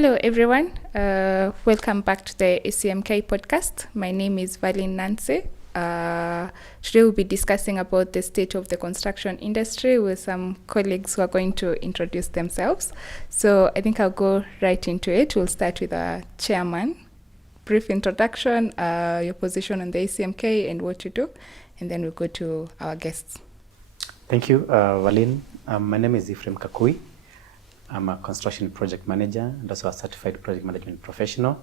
Hello, everyone. Welcome back to the ACMK podcast. My name is Valin Nancy. Today we'll be discussing about the state of the construction industry with some colleagues who are going to introduce themselves. So I think I'll go right into it. We'll start with our chairman. Brief introduction, your position on the ACMK and what you do, and then we'll go to our guests. Thank you, Valin. My name is Ephraim Kakui. I'm a construction project manager and also a certified project management professional.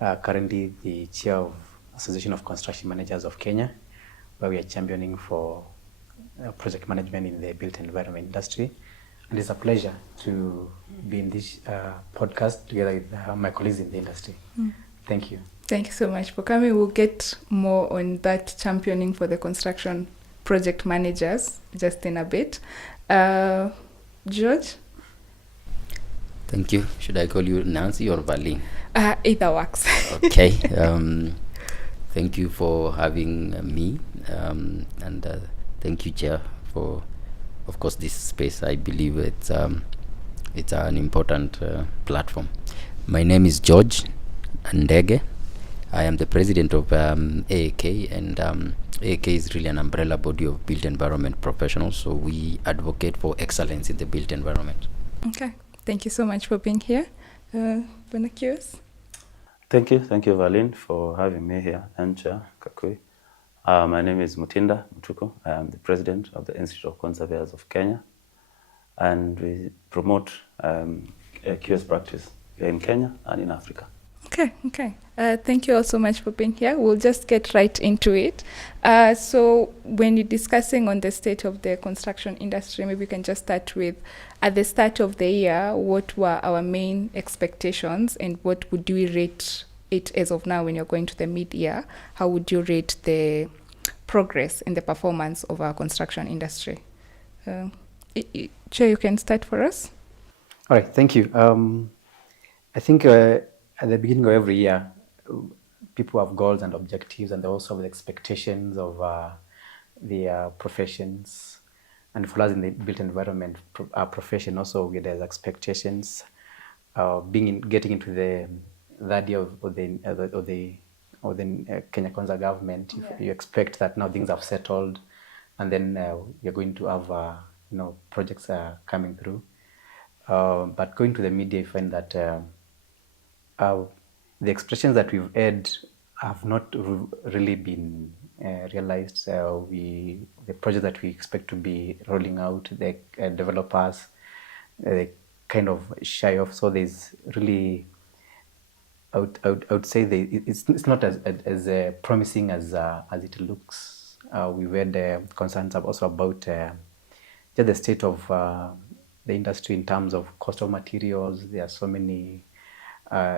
Currently the chair of Association of Construction Managers of Kenya, where we are championing for project management in the built environment industry. And it's a pleasure to be in this podcast together with my colleagues in the industry. Thank you. Thank you so much for coming. We'll get more on that championing for the construction project managers just in a bit. George? Thank you. Should I call you Nancy or Valin? Either works. Okay. Thank you for having me, and thank you, Chair, for, of course, this space. I believe it's an important platform. My name is George Ndege. I am the president of AAK, and AAK is really an umbrella body of built environment professionals. So we advocate for excellence in the built environment. Okay. Thank you so much for being here. IQSK? Thank you, Valin, for having me here, and Chair Kakui. My name is Mutinda, Mutuku. I am the president of the Institute of Surveyors of Kenya, and we promote AQS practice here in Kenya and in Africa. Okay. Thank you all so much for being here. We'll just get right into it. So when you're discussing on the state of the construction industry, maybe we can just start with, at the start of the year, what were our main expectations and what would you rate it as of now when you're going to the mid-year? How would you rate the progress in the performance of our construction industry? Chair, you can start for us. All right, thank you. I think at the beginning of every year, people have goals and objectives, and they also have the expectations of their professions. And for us in the built environment profession, also we there's expectations. Getting into the idea of the Kenya Kwanza government, you expect that now things have settled, and then you're going to have projects coming through. But going to the media, you find that the expressions that we've had have not really been realized. The project that we expect to be rolling out, the developers kind of shy off. So there's really, I would say it's not as promising as it looks. We've had concerns also about just the state of the industry in terms of cost of materials. There are so many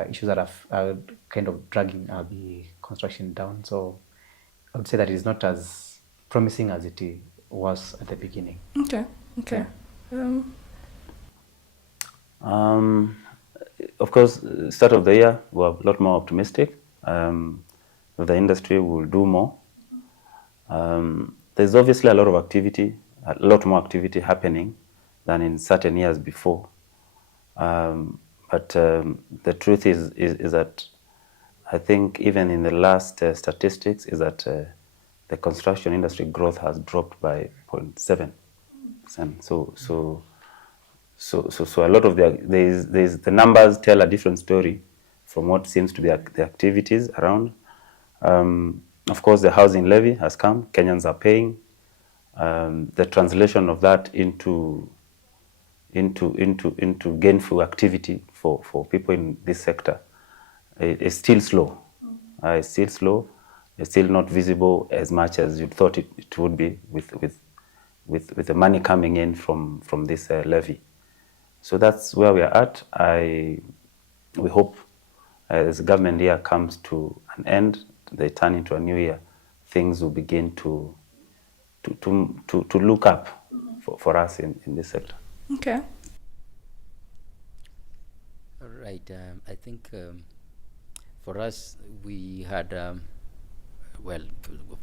issues that are kind of dragging the construction down. So I would say that it's not as promising as it was at the beginning. Okay. Yeah. Of course, start of the year, we're a lot more optimistic. The industry will do more. There's obviously a lot more activity happening than in certain years before. But the truth is that I think even in the last statistics is that the construction industry growth has dropped by 0.7%. So a lot of the numbers tell a different story from what seems to be the activities around. Of course, the housing levy has come. Kenyans are paying. The translation of that into gainful activity for people in this sector is still slow. It's still slow. It's still not visible as much as you thought it would be with the money coming in from this levy. So that's where we are at. We hope as the government year comes to an end, they turn into a new year, things will begin to look up for us in this sector. Okay. All right. I think for us, we had, of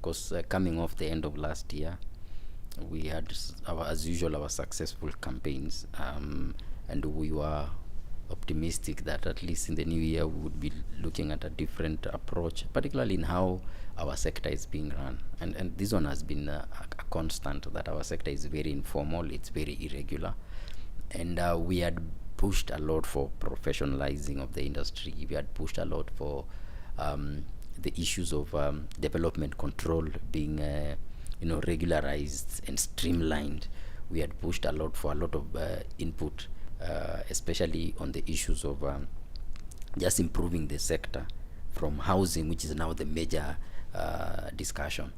course, coming off the end of last year, we had as usual our successful campaigns, and we were optimistic that at least in the new year we would be looking at a different approach, particularly in how our sector is being run. And this one has been a constant, that our sector is very informal, it's very irregular. And we had pushed a lot for professionalizing of the industry. We had pushed a lot for the issues of development control being regularized and streamlined. We had pushed a lot for a lot of input, especially on the issues of just improving the sector from housing, which is now the major discussion.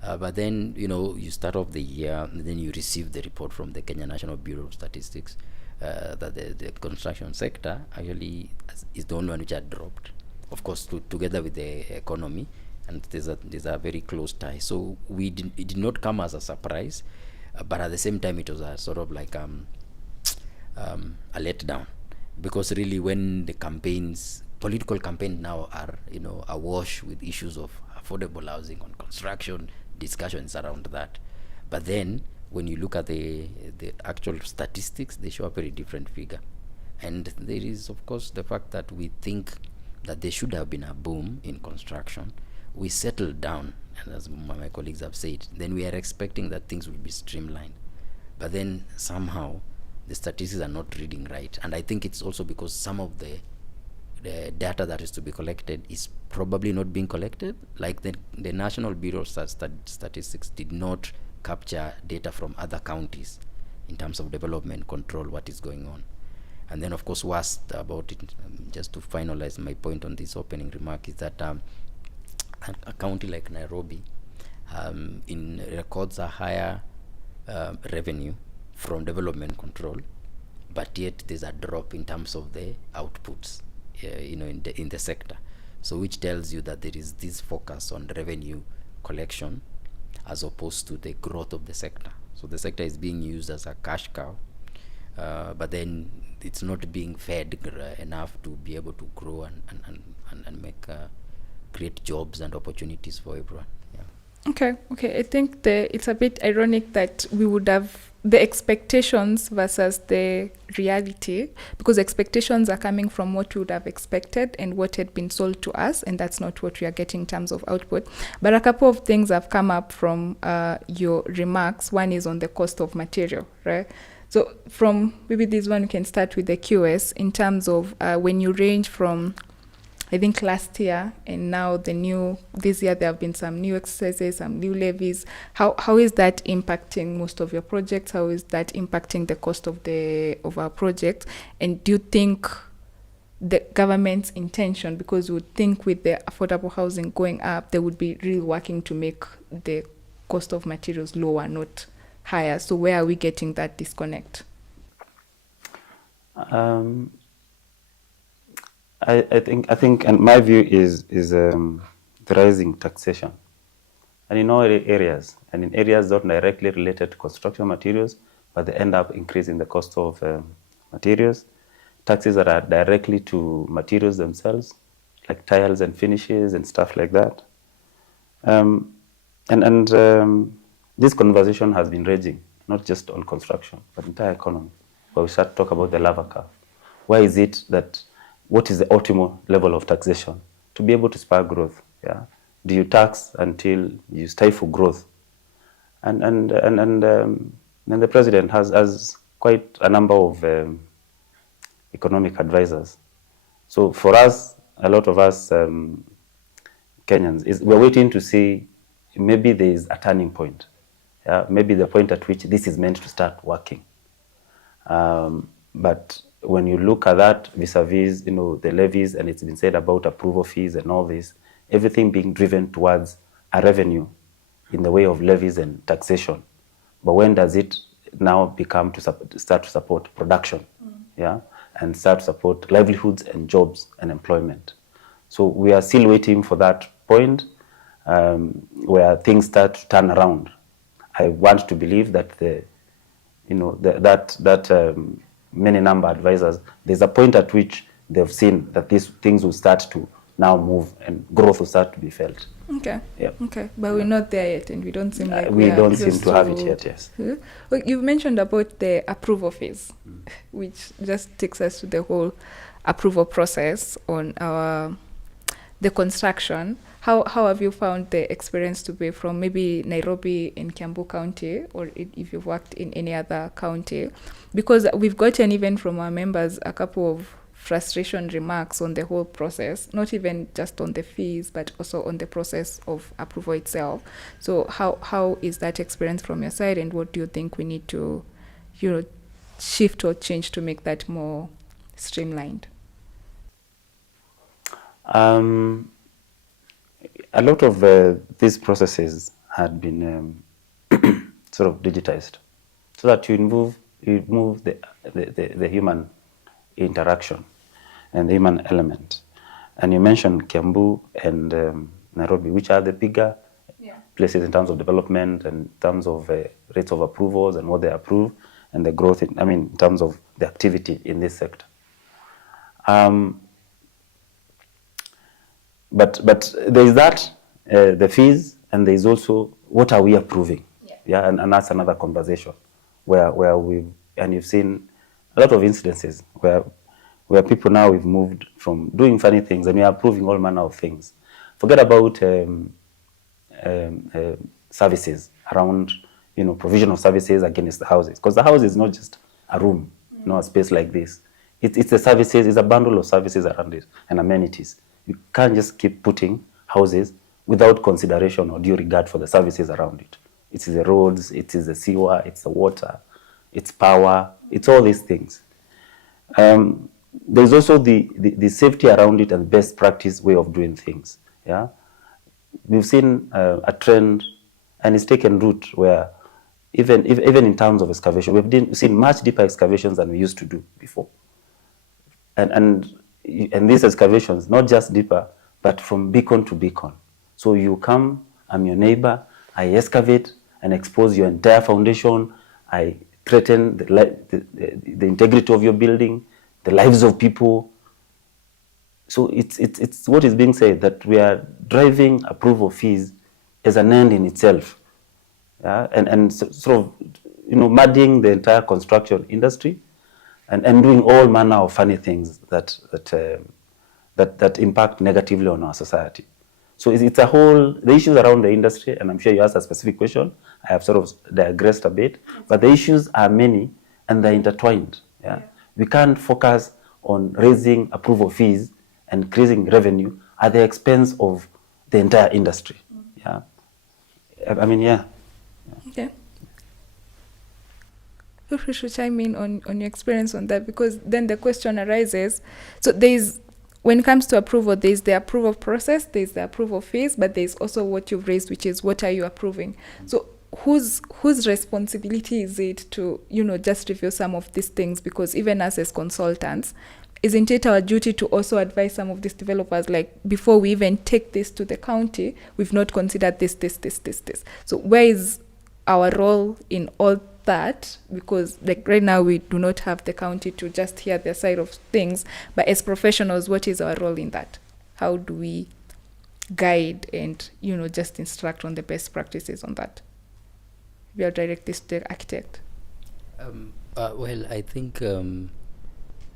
But then, you start off the year, and then you receive the report from the Kenya National Bureau of Statistics that the construction sector actually is the only one which had dropped, of course, together with the economy, and there's a very close tie. So it did not come as a surprise, but at the same time, it was a sort of like a letdown, because really when the political campaigns now are awash with issues of affordable housing, on construction, discussions around that. But then when you look at the actual statistics, they show a very different figure. And there is, of course, the fact that we think that there should have been a boom in construction. We settled down, and as my colleagues have said, then we are expecting that things will be streamlined. But then somehow the statistics are not reading right. And I think it's also because some of the data that is to be collected is probably not being collected. Like the National Bureau of Statistics did not capture data from other counties in terms of development control, what is going on. And then, of course, worst about it, just to finalize my point on this opening remark, is that a county like Nairobi records a higher revenue from development control, but yet there's a drop in terms of the outputs in the sector. So which tells you that there is this focus on revenue collection as opposed to the growth of the sector. So the sector is being used as a cash cow, but then it's not being fed enough to be able to grow and make create jobs and opportunities for everyone. Yeah. Okay. I think it's a bit ironic that we would have the expectations versus the reality, because expectations are coming from what we would have expected and what had been sold to us, and that's not what we are getting in terms of output. But a couple of things have come up from your remarks. One is on the cost of material, right? So from maybe this one, we can start with the QS in terms of when you range from, I think last year and now this year there have been some new exercises, some new levies. How is that impacting most of your projects? How is that impacting the cost of our project? And do you think the government's intention, because you would think with the affordable housing going up, they would be really working to make the cost of materials lower, not higher? So where are we getting that disconnect? I think, and my view is the rising taxation, and in all areas, and in areas not directly related to construction materials, but they end up increasing the cost of materials. Taxes that are directly to materials themselves, like tiles and finishes and stuff like that. This conversation has been raging, not just on construction, but entire economy, where we start to talk about the lava curve. Why is it that? What is the optimal level of taxation to be able to spur growth? Yeah, do you tax until you stifle growth? And the president has quite a number of economic advisors. So for us, a lot of us Kenyans, we're waiting to see maybe there is a turning point. Yeah, maybe the point at which this is meant to start working. But when you look at that vis-a-vis, the levies, and it's been said about approval fees and all this, everything being driven towards a revenue in the way of levies and taxation. But when does it now become to start to support production, yeah, and start to support livelihoods and jobs and employment? So we are still waiting for that point where things start to turn around. I want to believe that many number advisors, there's a point at which they've seen that these things will start to now move and growth will start to be felt. Okay. Yep. Okay. But we're not there yet, and we don't seem like We are don't seem close to have it yet, yes. Well, you've mentioned about the approval phase, which just takes us to the whole approval process on the construction. How have you found the experience to be from maybe Nairobi in Kiambu County, or if you've worked in any other county? Because we've gotten even from our members a couple of frustration remarks on the whole process, not even just on the fees, but also on the process of approval itself. So how is that experience from your side, and what do you think we need to, shift or change to make that more streamlined? A lot of these processes had been sort of digitized, so that you remove the human interaction and the human element. And you mentioned Kiambu and Nairobi, which are the bigger places in terms of development and in terms of rates of approvals and what they approve and the growth in terms of the activity in this sector. But there is that, the fees, and there is also what are we approving? Yeah, and that's another conversation where you've seen a lot of incidences where people now we've moved from doing funny things and we are approving all manner of things. Forget about services around, provision of services against the houses, because the house is not just a room, a space like this. It's the services, it's a bundle of services around it and amenities. You can't just keep putting houses without consideration or due regard for the services around it. It's the roads, it is the sewer, it's the water, it's power, it's all these things. There's also the safety around it and best practice way of doing things. Yeah, we've seen a trend, and it's taken root where even in terms of excavation, we've seen much deeper excavations than we used to do before. And these excavations, not just deeper, but from beacon to beacon. So you come, I'm your neighbor, I excavate and expose your entire foundation, I threaten the integrity of your building, the lives of people. So it's what is being said, that we are driving approval fees as an end in itself. Yeah? And sort of, muddying the entire construction industry and doing all manner of funny things that impact negatively on our society. So it's a whole, the issues around the industry, and I'm sure you asked a specific question, I have sort of digressed a bit, but the issues are many and they're intertwined. Yeah? We can't focus on raising approval fees and increasing revenue at the expense of the entire industry. Yeah. Okay. If we should chime in on your experience on that, because then the question arises. So when it comes to approval, there's the approval process, there's the approval phase, but there's also what you've raised, which is what are you approving? So whose responsibility is it to, just review some of these things? Because even us as consultants, isn't it our duty to also advise some of these developers, like, before we even take this to the county, we've not considered this. So where is our role in all that? Because right now we do not have the county to just hear their side of things, but as professionals, what is our role in that? How do we guide and just instruct on the best practices on that? We are direct this to the architect. Well, I think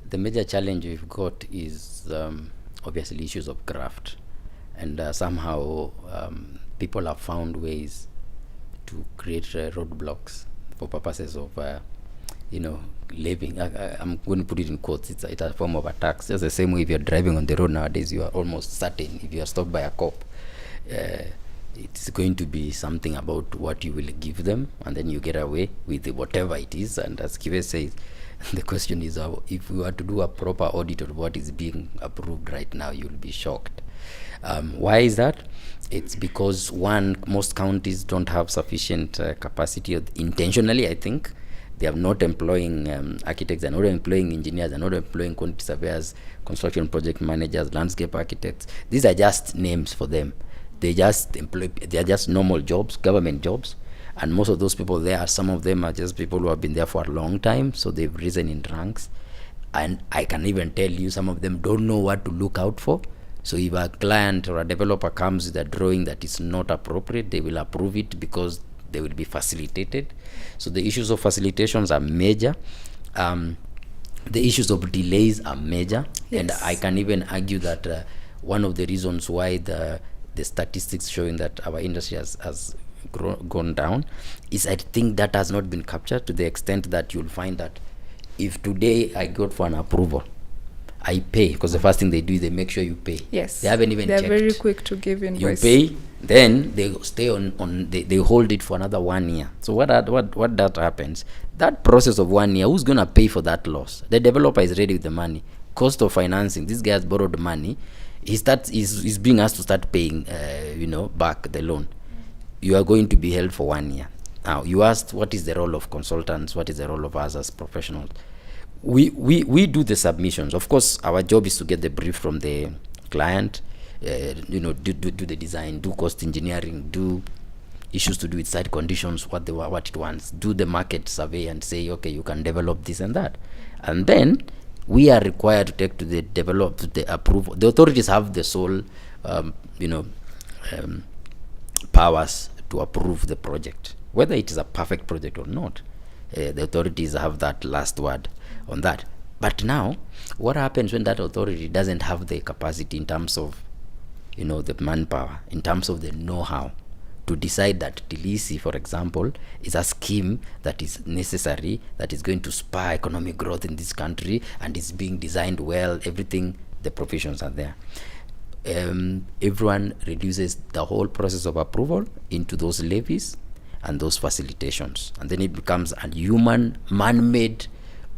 the major challenge we've got is obviously issues of graft, and somehow people have found ways to create roadblocks for purposes of living. I'm going to put it in quotes. It's a form of a tax. Just the same way, if you're driving on the road nowadays, you are almost certain, if you are stopped by a cop, it's going to be something about what you will give them, and then you get away with whatever it is. And as Kive says, the question is, if we were to do a proper audit of what is being approved right now, you'll be shocked. Why is that? It's because, one, most counties don't have sufficient capacity, intentionally, I think. They are not employing architects, they're not employing engineers, they're not employing quantity surveyors, construction project managers, landscape architects. These are just names for them. They are just normal jobs, government jobs. And most of those people there, some of them are just people who have been there for a long time, so they've risen in ranks. And I can even tell you, some of them don't know what to look out for. So if a client or a developer comes with a drawing that is not appropriate, they will approve it because they will be facilitated. So the issues of facilitations are major. The issues of delays are major. Yes. And I can even argue that one of the reasons why the statistics showing that our industry has gone down is, I think, that has not been captured to the extent that you'll find that if today I go for an approval, I pay, because the first thing they do is they make sure you pay. Yes. They haven't even checked. They're very quick to give invoice. You pay, then they stay they hold it for another 1 year. So what that happens, that process of 1 year, who's going to pay for that loss? The developer is ready with the money. Cost of financing, this guy has borrowed money. He's being asked to start paying, back the loan. You are going to be held for 1 year. Now, you asked, what is the role of consultants? What is the role of us as professionals? We do the submissions. Of course, our job is to get the brief from the client, do the design, do cost engineering, do issues to do with site conditions, what it wants, do the market survey and say, okay, you can develop this and that. And then we are required to take to the approval. The authorities have the sole, powers to approve the project, whether it is a perfect project or not. The authorities have that last word on that. But now, what happens when that authority doesn't have the capacity in terms of, the manpower, in terms of the know-how, to decide that Tilisi, for example, is a scheme that is necessary, that is going to spur economic growth in this country, and is being designed well, everything, the provisions are there. Everyone reduces the whole process of approval into those levies and those facilitations, and then it becomes a human, man-made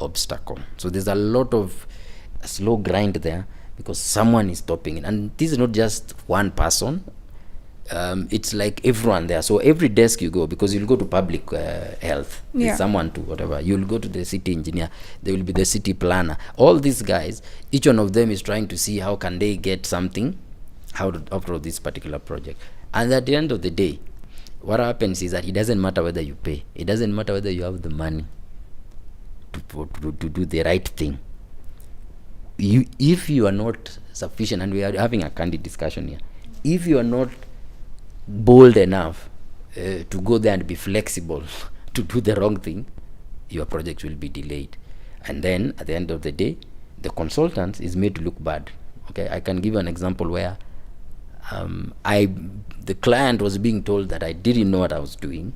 obstacle. So there's a lot of slow grind there because someone is stopping it, and this is not just one person. It's like everyone there. So every desk you go, because you'll go to public health, there's someone to whatever, you'll go to the city engineer, there will be the city planner. All these guys, each one of them is trying to see how can they get something out of this particular project. And at the end of the day, what happens is that it doesn't matter whether you pay, it doesn't matter whether you have the money to do the right thing. If you are not sufficient, and we are having a candid discussion here, if you are not bold enough to go there and be flexible to do the wrong thing, your project will be delayed. And then at the end of the day, the consultant is made to look bad. Okay, I can give you an example where the client was being told that I didn't know what I was doing,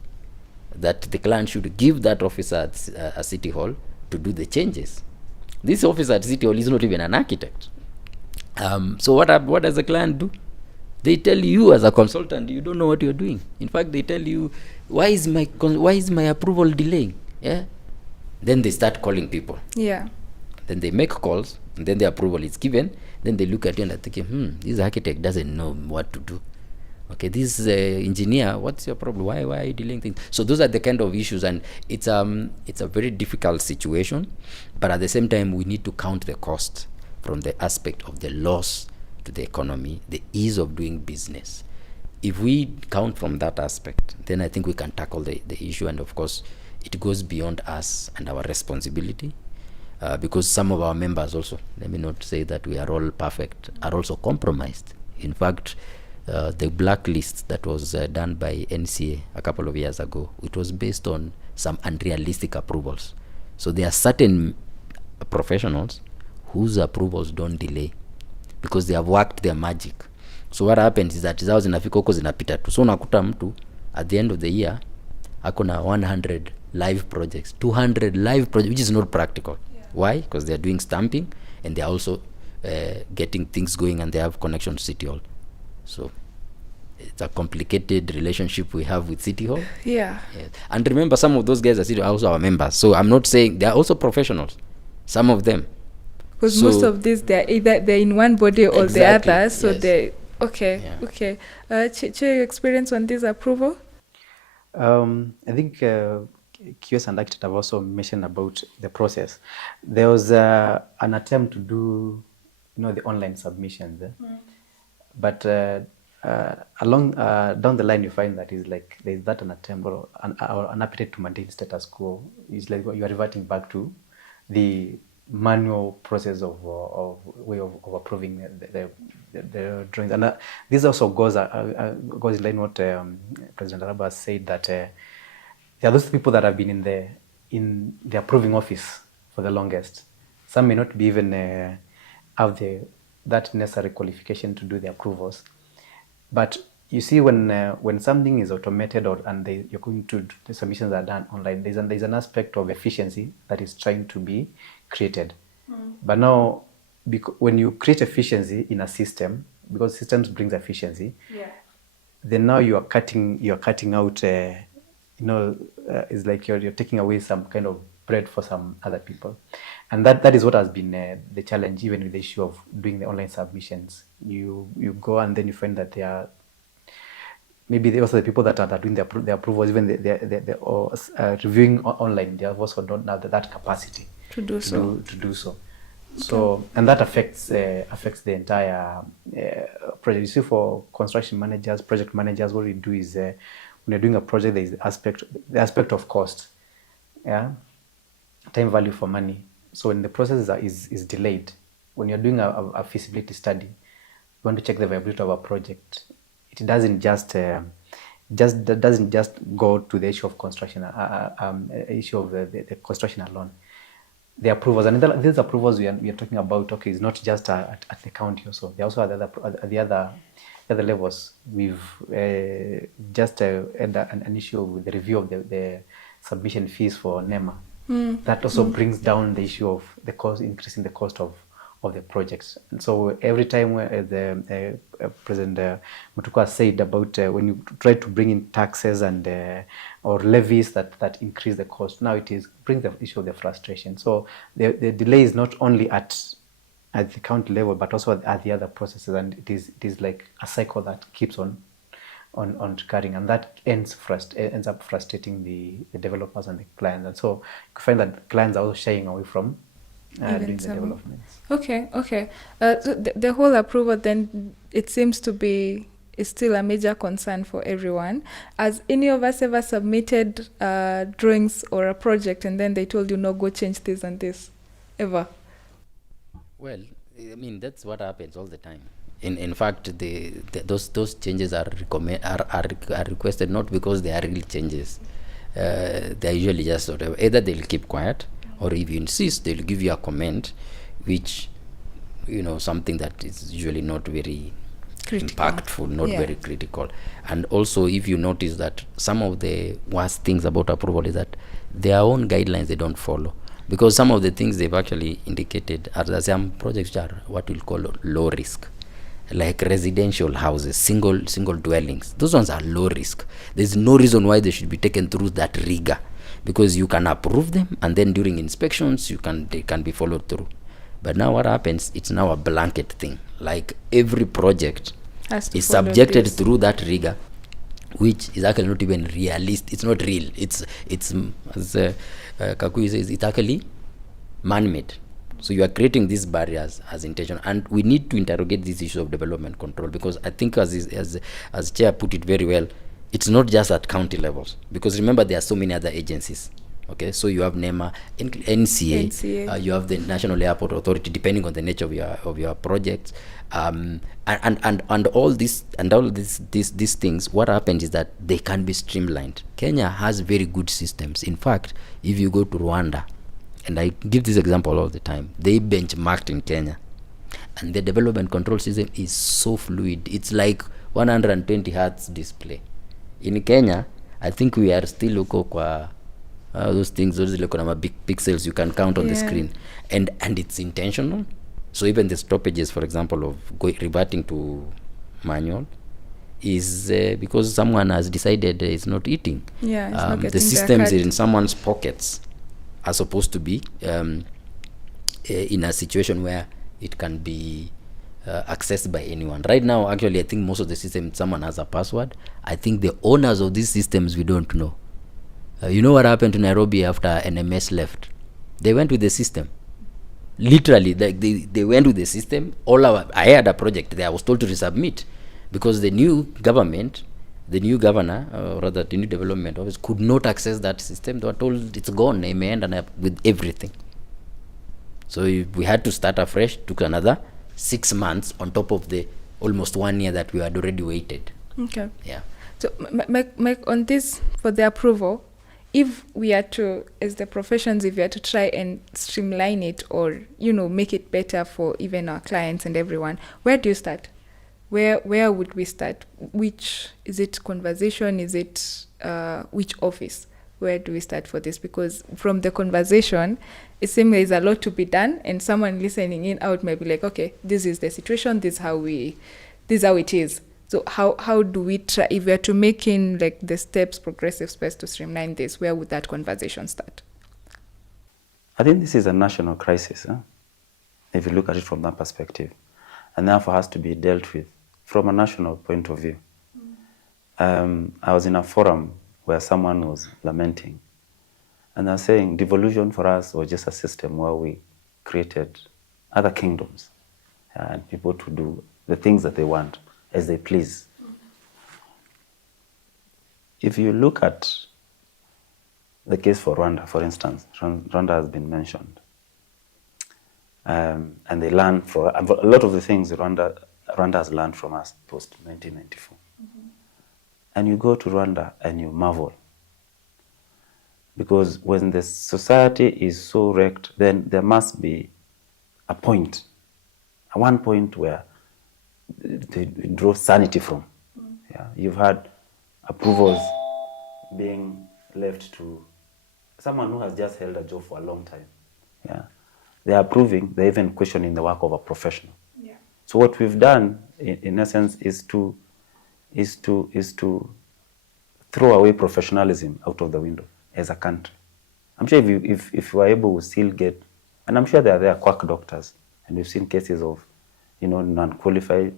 that the client should give that officer at a city hall to do the changes. This officer at city hall is not even an architect. So what does the client do? They tell you as a consultant, you don't know what you're doing. In fact, they tell you, why is my approval delaying? Yeah. Then they start calling people. Yeah. Then they make calls, and then the approval is given. Then they look at you and they think, this architect doesn't know what to do. Okay, this engineer, what's your problem? Why are you delaying things? So those are the kind of issues, and it's a very difficult situation. But at the same time, we need to count the cost from the aspect of the loss to the economy, the ease of doing business. If we count from that aspect, then I think we can tackle the issue. And of course, it goes beyond us and our responsibility, because some of our members also, let me not say that we are all perfect, are also compromised. In fact, the blacklist that was done by NCA a couple of years ago, it was based on some unrealistic approvals. So there are certain professionals whose approvals don't delay, because they have worked their magic. So what happens is that zao zinafika huko zinapita tu. So unakuta mtu at the end of the year akona 100 live projects, 200 live projects, which is not practical. Yeah. Why? Because they are doing stamping, and they are also getting things going, and they have connection to City Hall. So it's a complicated relationship we have with City Hall. Yeah. And remember, some of those guys are also our members. So I'm not saying they are also professionals. Some of them. Because most of these, they're in one body or the other. So yes. they okay. Your experience on this approval? I think QS and Architect have also mentioned about the process. There was an attempt to do, the online submissions. But along down the line, you find that is like there's that an attempt or an appetite to maintain status quo. It's like you are reverting back to the manual process of way of approving the drawings. And this also goes in line what President Araba said, that there are those people that have been in the approving office for the longest. Some may not be even have that necessary qualification to do the approvals. But you see, when something is automated you're going to the submissions are done online, there's an aspect of efficiency that is trying to be created. But now, when you create efficiency in a system, because systems brings efficiency, then now you are cutting out. It's like you're taking away some kind of bread for some other people, and that is what has been the challenge, even with the issue of doing the online submissions. You go and then you find that they are maybe also the people that are doing the approvals, even the reviewing online, they have also don't have that capacity to do so. So, and that affects the entire project. You see, for construction managers, project managers, what we do is when you're doing a project, there is the aspect of cost, time value for money. So when the process is delayed, when you're doing a feasibility study, you want to check the viability of a project. It doesn't just go to the issue of construction, issue of the construction alone. The approvals, and these approvals we are talking about, okay, is not just at the county also. They also are the other levels. We've just had an issue with the review of the submission fees for NEMA. That also brings down the issue of the cost, increasing the cost of the projects. And so every time the President Mutuku has said about when you try to bring in taxes and or levies that increase the cost, now it brings the issue of the frustration. So the delay is not only at the county level, but also at the other processes, and it is like a cycle that keeps on recurring, and that ends up frustrating the developers and the clients. And so you find that clients are also shying away from doing the developments. Okay. So the whole approval then, it seems to be, is still a major concern for everyone. Has any of us ever submitted drawings or a project and then they told you, no, go change this and this? Ever? Well, I mean, that's what happens all the time. In fact, those changes are requested not because they are real changes. They're usually just sort of, either they'll keep quiet, or if you insist, they'll give you a comment, which, something that is usually not very impactful, not very critical. And also, if you notice that some of the worst things about approval is that their own guidelines they don't follow, because some of the things they've actually indicated are some projects which are what we'll call low risk, like residential houses, single dwellings. Those ones are low risk. There's no reason why they should be taken through that rigor, because you can approve them and then during inspections they can be followed through. But now what happens, it's now a blanket thing, like every project is subjected through that rigor, which is actually not even realist. It's not real. It's as Kakui says, it's actually man-made. So you are creating these barriers as intention, and we need to interrogate this issue of development control, because I think as Chair put it very well, it's not just at county levels, because remember there are so many other agencies. Okay, so you have NEMA, NCA. You have the National Airport Authority, depending on the nature of your projects, and all these things. What happens is that they can be streamlined. Kenya has very good systems. In fact, if you go to Rwanda, and I give this example all the time, they benchmarked in Kenya, and the development control system is so fluid. It's like 120 hertz display. In Kenya, I think we are still local kwa those things, those big pixels you can count on the screen, and it's intentional. So even the stoppages, for example, of reverting to manual is because someone has decided it's not eating. The system is in someone's pockets, as opposed to be in a situation where it can be accessed by anyone. Right now, actually, I think most of the systems, someone has a password. I think the owners of these systems, we don't know. You know what happened to Nairobi after NMS left? They went with the system. Literally, they went with the system. I had a project there. I was told to resubmit because the new government, the new governor, or rather the new development office, could not access that system. They were told it's gone. They may end up with everything. So we had to start afresh. Took another 6 months on top of the almost 1 year that we had already waited. Okay. Yeah. So Mike, on this, for the approval, if we are to, as the professions, if we are to try and streamline it or, make it better for even our clients and everyone, where do you start? Where would we start? Which, is it conversation? Is it which office? Where do we start for this? Because from the conversation, it seems there's a lot to be done, and someone listening in out may be like, okay, this is the situation, this is how it is. So how do we try, if we are to make in like the steps, progressive steps to streamline this, where would that conversation start? I think this is a national crisis, if you look at it from that perspective, and therefore has to be dealt with from a national point of view. I was in a forum where someone was lamenting, and they're saying devolution for us was just a system where we created other kingdoms and people to do the things that they want as they please. If you look at the case for Rwanda, for instance, Rwanda has been mentioned. And they learn from a lot of the things Rwanda has learned from us post 1994. And you go to Rwanda and you marvel. Because when the society is so wrecked, then there must be a point, one point where they draw sanity from. Yeah, you've had approvals being left to someone who has just held a job for a long time. Yeah, they are approving, they're even questioning the work of a professional. Yeah. So what we've done, in essence, is to throw away professionalism out of the window as a country. I'm sure if we're able to still get, and I'm sure there are quack doctors, and we've seen cases of, non-qualified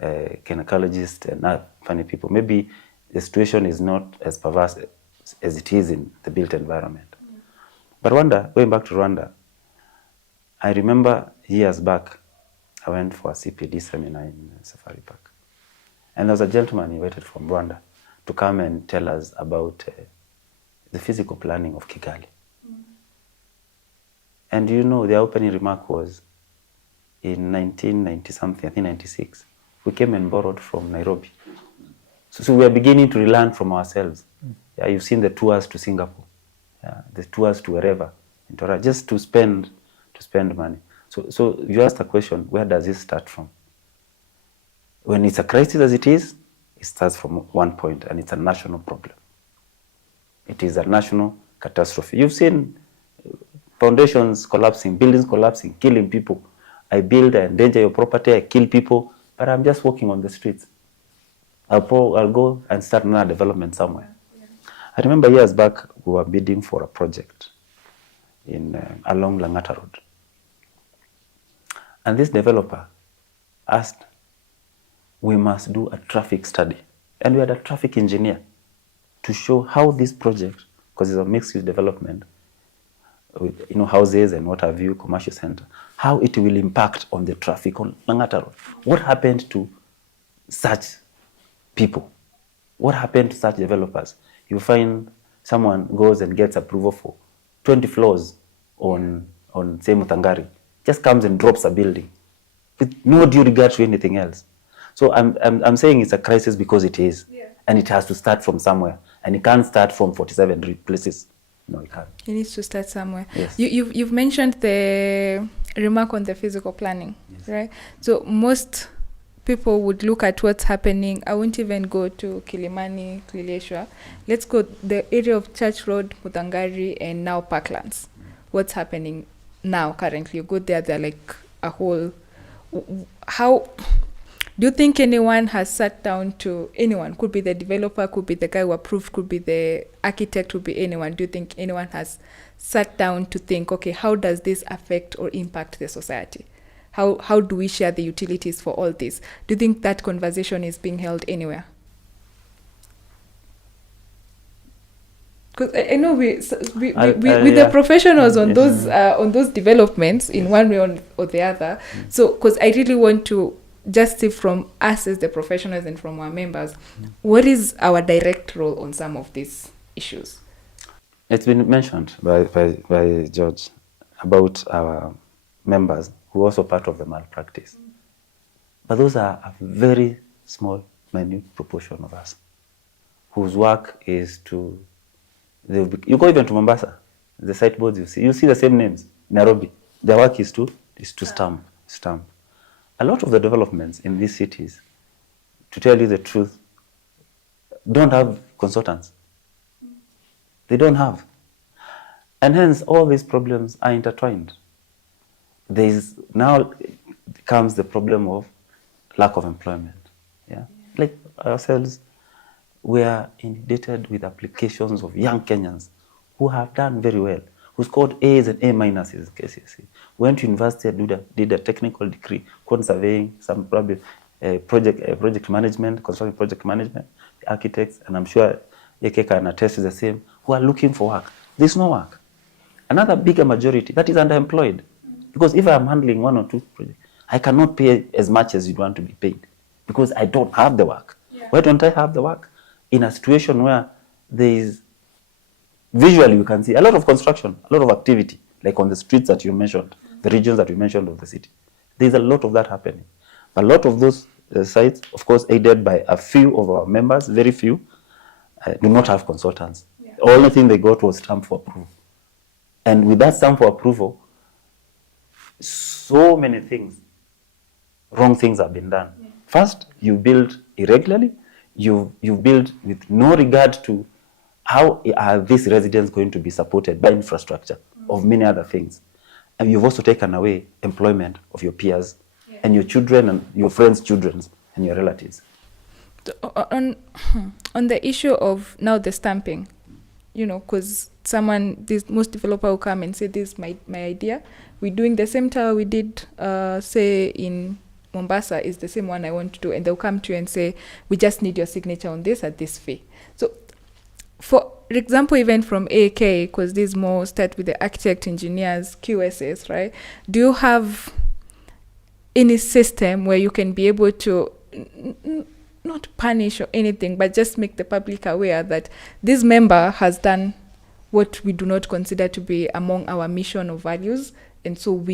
gynecologists and funny people. Maybe the situation is not as perverse as it is in the built environment. Yeah. But Rwanda, going back to Rwanda, I remember years back, I went for a CPD seminar in Safari Park. And there was a gentleman invited from Rwanda to come and tell us about the physical planning of Kigali. And the opening remark was, in 1990-something, I think 96, we came and borrowed from Nairobi. So we are beginning to relearn from ourselves. Yeah, you've seen the tours to Singapore, the tours to wherever, just to spend money. So you asked the question, where does this start from? When it's a crisis as it starts from one point, and it's a national problem. It is a national catastrophe. You've seen foundations collapsing, buildings collapsing, killing people. I build, I endanger your property, I kill people, but I'm just walking on the streets. I'll go and start another development somewhere. Yeah. I remember years back, we were bidding for a project along Langata Road. And this developer asked, we must do a traffic study. And we had a traffic engineer to show how this project, because it's a mixed-use development, with houses and what have you, commercial center, how it will impact on the traffic on Langata Road. What happened to such people? What happened to such developers? You find someone goes and gets approval for 20 floors on say Mutangari, just comes and drops a building with no due regard to anything else. So I'm saying it's a crisis because it is, and it has to start from somewhere, and it can't start from 47 places. No, it can't. It needs to start somewhere. Yes. You've mentioned the remark on the physical planning, yes. Right? So most people would look at what's happening. I won't even go to Kilimani, Kileshwa. Let's go the area of Church Road, Mutangari, and now Parklands. What's happening now currently? You go there, they're like a whole... How... Do you think anyone has sat down to anyone? Could be the developer, could be the guy who approved, could be the architect, could be anyone. Do you think anyone has sat down to think, okay, how does this affect or impact the society? How do we share the utilities for all this? Do you think that conversation is being held anywhere? Because I know with the professionals on those developments in one way or the other. So, because I really want to just see from us as the professionals and from our members, what is our direct role on some of these issues? It's been mentioned by George about our members who are also part of the malpractice. But those are a very small, minute proportion of us whose work is to, you go even to Mombasa, the site boards you see the same names, Nairobi. Their work is to stamp. A lot of the developments in these cities, to tell you the truth, don't have consultants. They don't have. And hence, all these problems are intertwined. Now comes the problem of lack of employment. Yeah? Like ourselves, we are inundated with applications of young Kenyans who have done very well, who scored A's and A minuses in KCSE, went to university and did a technical degree, quantity surveying, some probably project management, construction project management, architects, and I'm sure AAK can attest to the same, who are looking for work. There's no work. Another bigger majority that is underemployed. Because if I'm handling 1 or 2 projects, I cannot pay as much as you'd want to be paid because I don't have the work. Yeah. Why don't I have the work? In a situation where there is, visually you can see a lot of construction, a lot of activity, like on the streets that you mentioned, the regions that you mentioned of the city. There's a lot of that happening. A lot of those sites, of course, aided by a few of our members, very few, do not have consultants. Yeah. The only thing they got was stamp for approval. And with that stamp for approval, so many things, wrong things have been done. Yeah. First, you build irregularly. You build with no regard to how are these residents going to be supported by infrastructure of many other things. And you've also taken away employment of your peers and your children and your friends' children and your relatives. On the issue of now the stamping, because most developer will come and say, this is my idea. We're doing the same tower we did, say, in Mombasa is the same one I want to do. And they'll come to you and say, we just need your signature on this at this fee. So, for example, even from AAK, because these more start with the architect, engineers, QSs, right? Do you have any system where you can be able to not punish or anything, but just make the public aware that this member has done what we do not consider to be among our mission or values? And so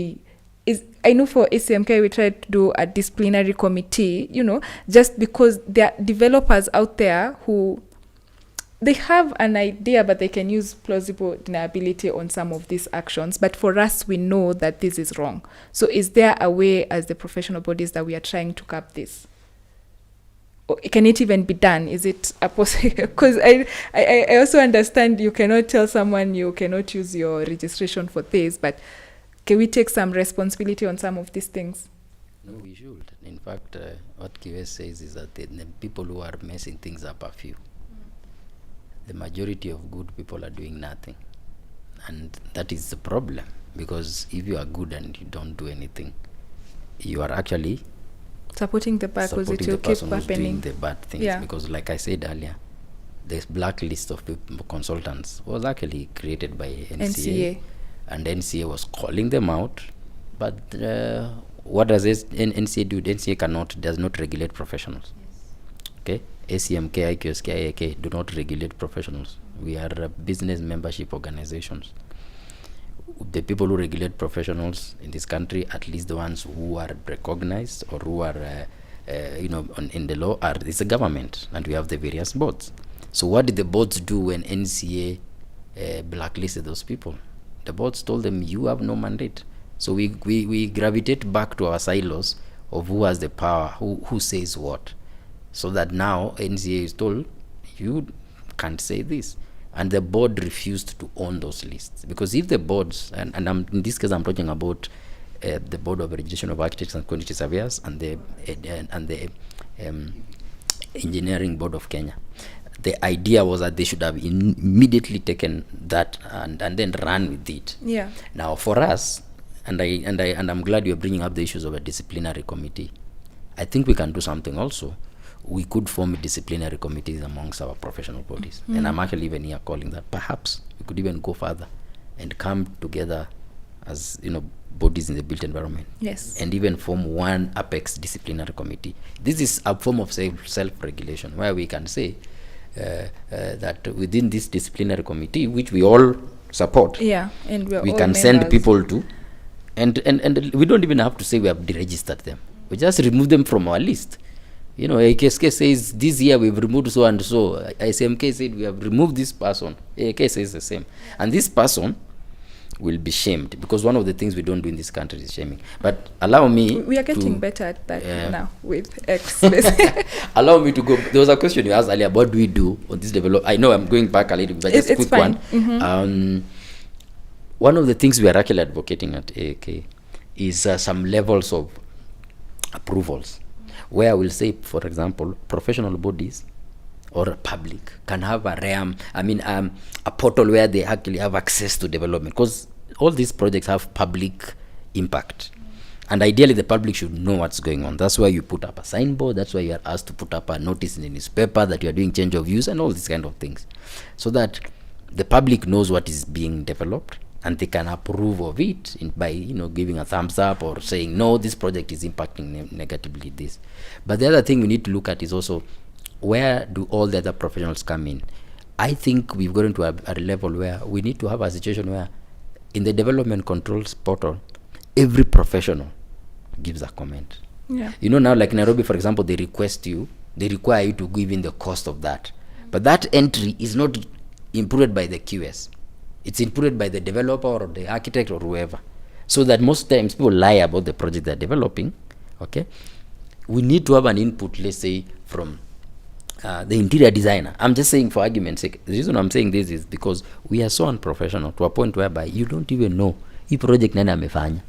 I know for ACMK, we tried to do a disciplinary committee, just because there are developers out there who, they have an idea, but they can use plausible deniability on some of these actions. But for us, we know that this is wrong. So is there a way as the professional bodies that we are trying to cap this? Or can it even be done? Is it a possible? Because I also understand you cannot tell someone you cannot use your registration for this, but can we take some responsibility on some of these things? No, we should. In fact, what QS says is that the people who are messing things up are few. The majority of good people are doing nothing. And that is the problem. Because if you are good and you don't do anything, you are actually supporting the bad, because it will keep happening. Doing the bad things. Yeah. Because like I said earlier, this blacklist of consultants was actually created by NCA. And NCA was calling them out. But what does NCA do? NCA does not regulate professionals. Yes. Okay? ACMK, IQSK, AAK do not regulate professionals. We are business membership organizations. The people who regulate professionals in this country, at least the ones who are recognized or who are, in the law, is the government, and we have the various boards. So what did the boards do when NCA blacklisted those people? The boards told them, you have no mandate. So we gravitate back to our silos of who has the power, who says what. So that now NCA is told, you can't say this. And the board refused to own those lists. Because if the boards, and in this case I'm talking about the Board of Registration of Architects and Quantity Surveyors and the Engineering Board of Kenya. The idea was that they should have immediately taken that and then run with it. Yeah. Now for us, and I'm glad you're bringing up the issues of a disciplinary committee. I think we can do something also. We could form disciplinary committees amongst our professional bodies. Mm-hmm. And I'm actually even here calling that perhaps we could even go further and come together as bodies in the built environment. Yes. And even form one apex disciplinary committee. This is a form of self-regulation where we can say that within this disciplinary committee, which we all support, and we can members. Send people to And we don't even have to say we have deregistered them. We just remove them from our list. You know, IQSK says this year we've removed so and so. ACMK said we have removed this person. AAK says the same. And this person will be shamed, because one of the things we don't do in this country is shaming. But allow me. We are getting better at that now with X. Allow me to go. There was a question you asked earlier. What do we do on this development? I know I'm going back a little bit, but just a quick one. Mm-hmm. One of the things we are actually advocating at AAK is some levels of approvals, where we'll say, for example, professional bodies or public can have a portal where they actually have access to development, because all these projects have public impact. And ideally, the public should know what's going on. That's why you put up a signboard. That's why you are asked to put up a notice in the newspaper that you are doing change of use and all these kind of things, so that the public knows what is being developed and they can approve of it by giving a thumbs up or saying, no, this project is impacting negatively this. But the other thing we need to look at is also, where do all the other professionals come in? I think we've gotten to a level where we need to have a situation where in the development controls portal, every professional gives a comment. Yeah. Now, like Nairobi, for example, they require you to give in the cost of that. But that entry is not inputted by the QS. It's inputted by the developer or the architect or whoever. So that most times people lie about the project they're developing. Okay, we need to have an input, let's say, from the interior designer. I'm just saying for argument's sake. The reason I'm saying this is because we are so unprofessional to a point whereby you don't even know if project nani amefanya.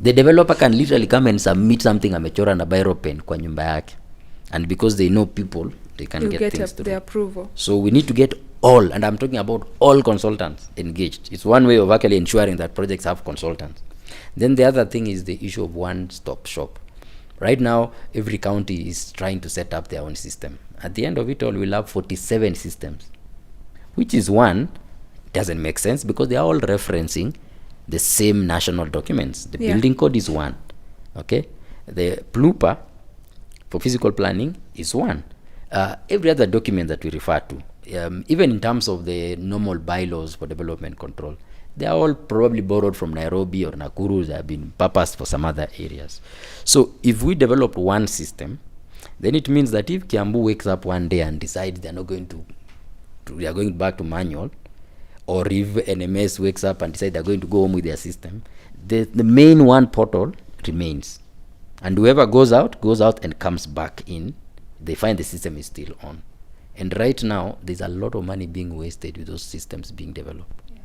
The developer can literally come and submit something amechora na biro pen kwa nyumba yake, and because they know people, they can get things through. The approval. So we need to get all, and I'm talking about all consultants engaged. It's one way of actually ensuring that projects have consultants. Then the other thing is the issue of one-stop shop. Right now, every county is trying to set up their own system. At the end of it all, we'll have 47 systems, which is doesn't make sense, because they are all referencing the same national documents. The building code is one. Okay, the PLUPA for physical planning is one. Every other document that we refer to, even in terms of the normal bylaws for development control, they are all probably borrowed from Nairobi or Nakuru. They have been purposed for some other areas. So if we develop one system, then it means that if Kiambu wakes up one day and decides they are not going they are going back to manual, or if NMS wakes up and decides they are going to go home with their system, the main one portal remains. And whoever goes out and comes back in, they find the system is still on. And right now, there's a lot of money being wasted with those systems being developed. Yeah.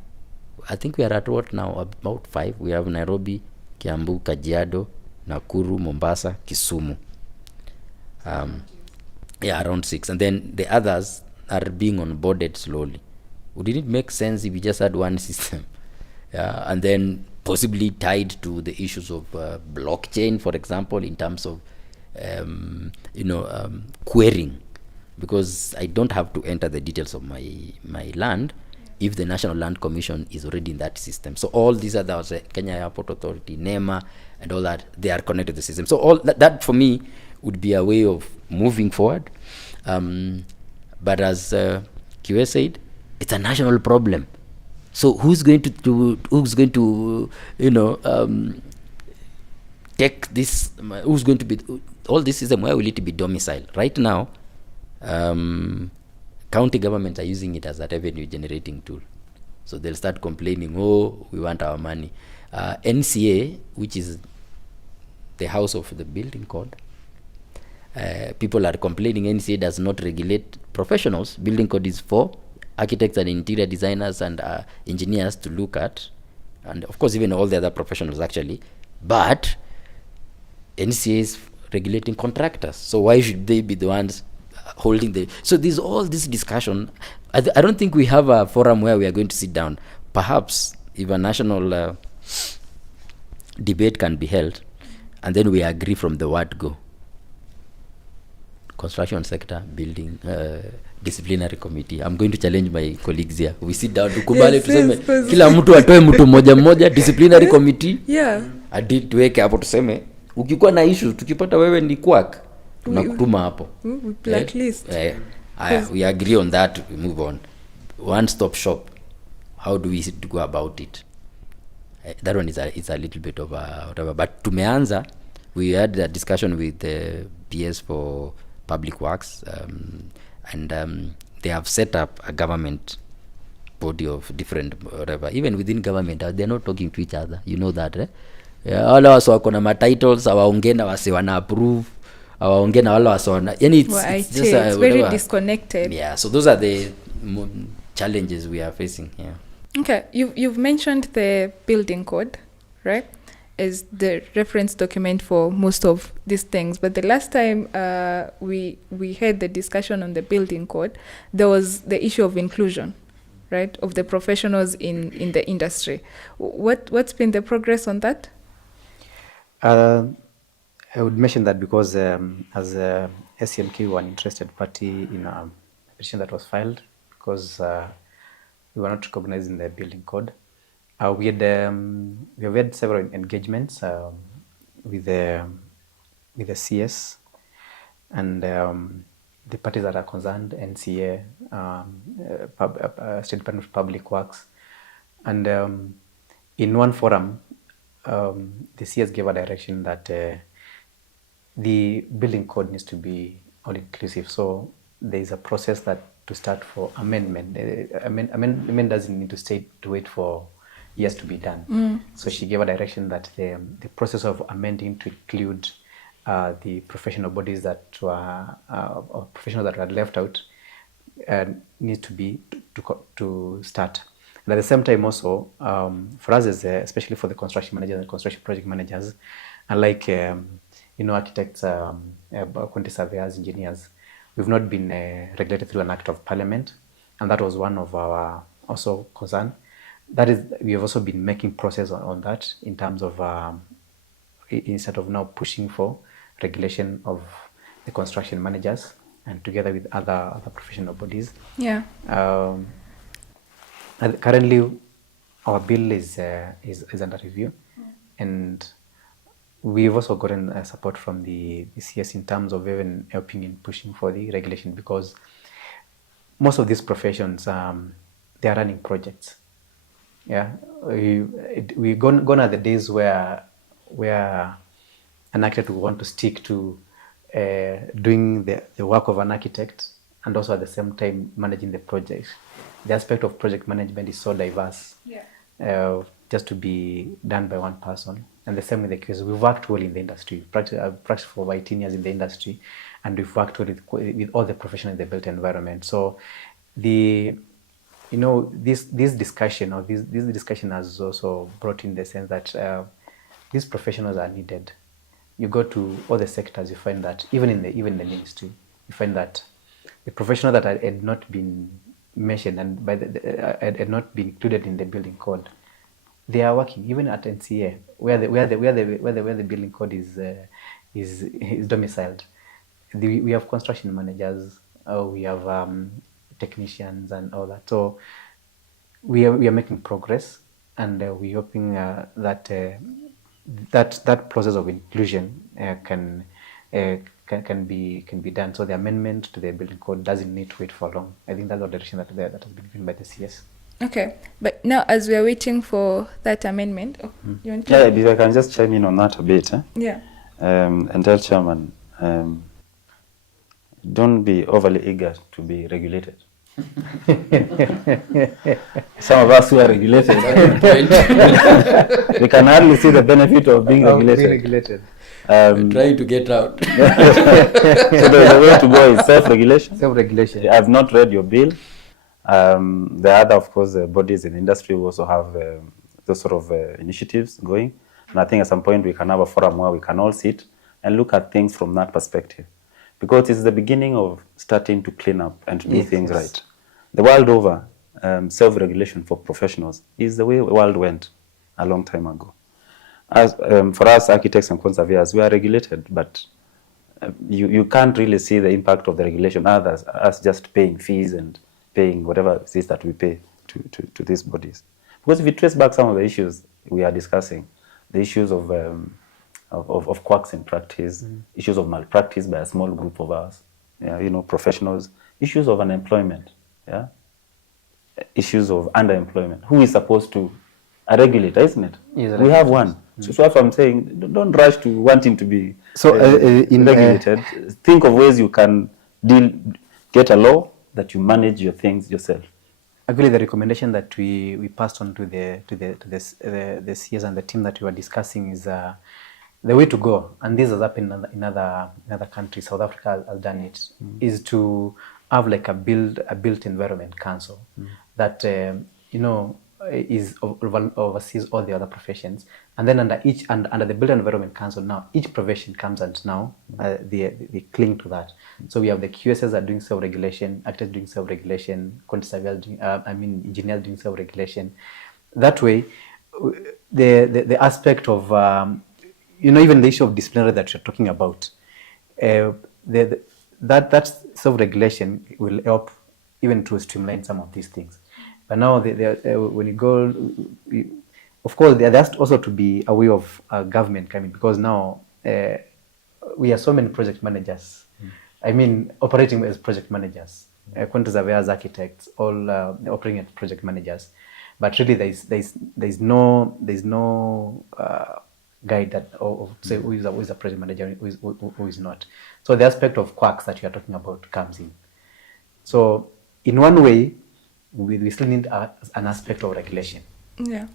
I think we are at what now? About 5. We have Nairobi, Kiambu, Kajiado, Nakuru, Mombasa, Kisumu. Around 6. And then the others are being onboarded slowly. Would it make sense if we just had one system? And then possibly tied to the issues of blockchain, for example, in terms of querying, because I don't have to enter the details of my land if the National Land Commission is already in that system. So all these others, Kenya Airport Authority, NEMA, and all that, they are connected to the system. So all that for me would be a way of moving forward. But as QS said, it's a national problem. So who's going to take this? Who's going to be all this system? Where will it be domiciled? Right now, county governments are using it as a revenue generating tool. So they'll start complaining, oh, we want our money. NCA, which is the house of the building code, people are complaining NCA does not regulate professionals. Building code is for architects and interior designers and engineers to look at, and of course even all the other professionals actually, but NCA is regulating contractors. So why should they be the ones holding the... So there's all this discussion. I don't think we have a forum where we are going to sit down. Perhaps if a national debate can be held, and then we agree from the word go. Construction sector, building, disciplinary committee. I'm going to challenge my colleagues here. We sit down tukubali tuseme kila mtu atoe mtu mmoja disciplinary committee. Yeah. Hadi tuweke hapo tuseme ukikuwa na issue tukipata wewe ni quack tunakutuma hapo. Blacklist. We agree on that, we move on. One stop shop. How do we go about it? that one is a little bit of a whatever. But tumeanza, we had a discussion with the PS for Public Works, and they have set up a government body of different whatever. Even within government, they're not talking to each other. You know that, eh? Wale wase wako na matitles awaongee na wase wana approve, awaongee na wale wase wana, yani it's just it's very disconnected. Yeah, so those are the challenges we are facing. Yeah. Okay, you've mentioned the building code, right, as the reference document for most of these things. But the last time we had the discussion on the building code, there was the issue of inclusion, right, of the professionals in the industry. What's been the progress on that? I would mention that because as ACMK, we were an interested party in a petition that was filed because we were not recognized in the building code. We have had several engagements with the CS and the parties that are concerned, NCA, State Department of Public Works, and in one forum, the CS gave a direction that the building code needs to be all-inclusive. So there is a process that to start for amendment. Amendment doesn't need to wait for years to be done. So she gave a direction that the process of amending to include the professional bodies that were or professionals that were left out needs to be to start. And at the same time also, for us, as especially for the construction managers and construction project managers, unlike architects, quantity surveyors, engineers, we've not been regulated through an act of parliament, and that was one of our also concern. That is, we have also been making progress on that in terms of instead of now pushing for regulation of the construction managers and together with other professional bodies. Yeah. Currently, our bill is under review, and we've also gotten support from the CS in terms of even helping in pushing for the regulation, because most of these professions they are running projects. Yeah, we gone are the days where an architect will want to stick to doing the work of an architect and also at the same time managing the project. The aspect of project management is so diverse, just to be done by one person. And the same with the case, we've worked well in the industry. I've practiced for over 18 years in the industry, and we've worked well with all the professionals in the built environment. So this discussion has also brought in the sense that these professionals are needed. You go to all the sectors, you find that even in the ministry, you find that the professionals that had not been mentioned and had not been included in the building code, they are working even at NCA where the building code is domiciled. We have construction managers, we have technicians and all that. So we are making progress, and we're hoping that process of inclusion can be done. So the amendment to the building code doesn't need to wait for long. I think that's the direction that has been given by the CS. Okay, but now as we are waiting for that amendment, you want to? Yeah, I can just chime in on that a bit. Yeah. And tell Chairman, don't be overly eager to be regulated. Some of us who are regulated, we can hardly see the benefit of being regulated. Trying to get out. So the way to go is self-regulation. Self-regulation. I have not read your bill. The other, of course, bodies in the industry will also have those sort of initiatives going. And I think at some point we can have a forum where we can all sit and look at things from that perspective. Because it's the beginning of starting to clean up and to do things right. The world over, self-regulation for professionals is the way the world went a long time ago. As for us architects and surveyors, we are regulated, but you can't really see the impact of the regulation other than us just paying fees and paying whatever it is that we pay to these bodies. Because if you trace back some of the issues we are discussing, the issues of quacks in practice, issues of malpractice by a small group of us, professionals, issues of unemployment, issues of underemployment. Who is supposed to a regulator, isn't it? Yes, we have one. So what I'm saying, don't rush to wanting to be regulated. Think of ways you can get a law that you manage your things yourself. Actually, the recommendation that we passed on to the CS and the team that we were discussing is the way to go, and this has happened in other countries. South Africa has done it. Is to have like a built environment council that is oversees all the other professions, and then under the built environment council, now each profession comes and now they cling to that. So we have the QSs that are doing self-regulation, architects doing self-regulation, surveyors doing, engineers doing self-regulation. That way, the aspect of even the issue of disciplinary that you're talking about, that self-regulation will help even to streamline some of these things. But now, when you go, of course, there has also to be a way of government coming, because now we have so many project managers. I mean, operating as project managers, quantity surveyors, architects, all operating as project managers. But really, there's no guide that say who is a project manager, who is not. So the aspect of quacks that you are talking about comes in. So in one way, we still need an aspect of regulation. Yeah.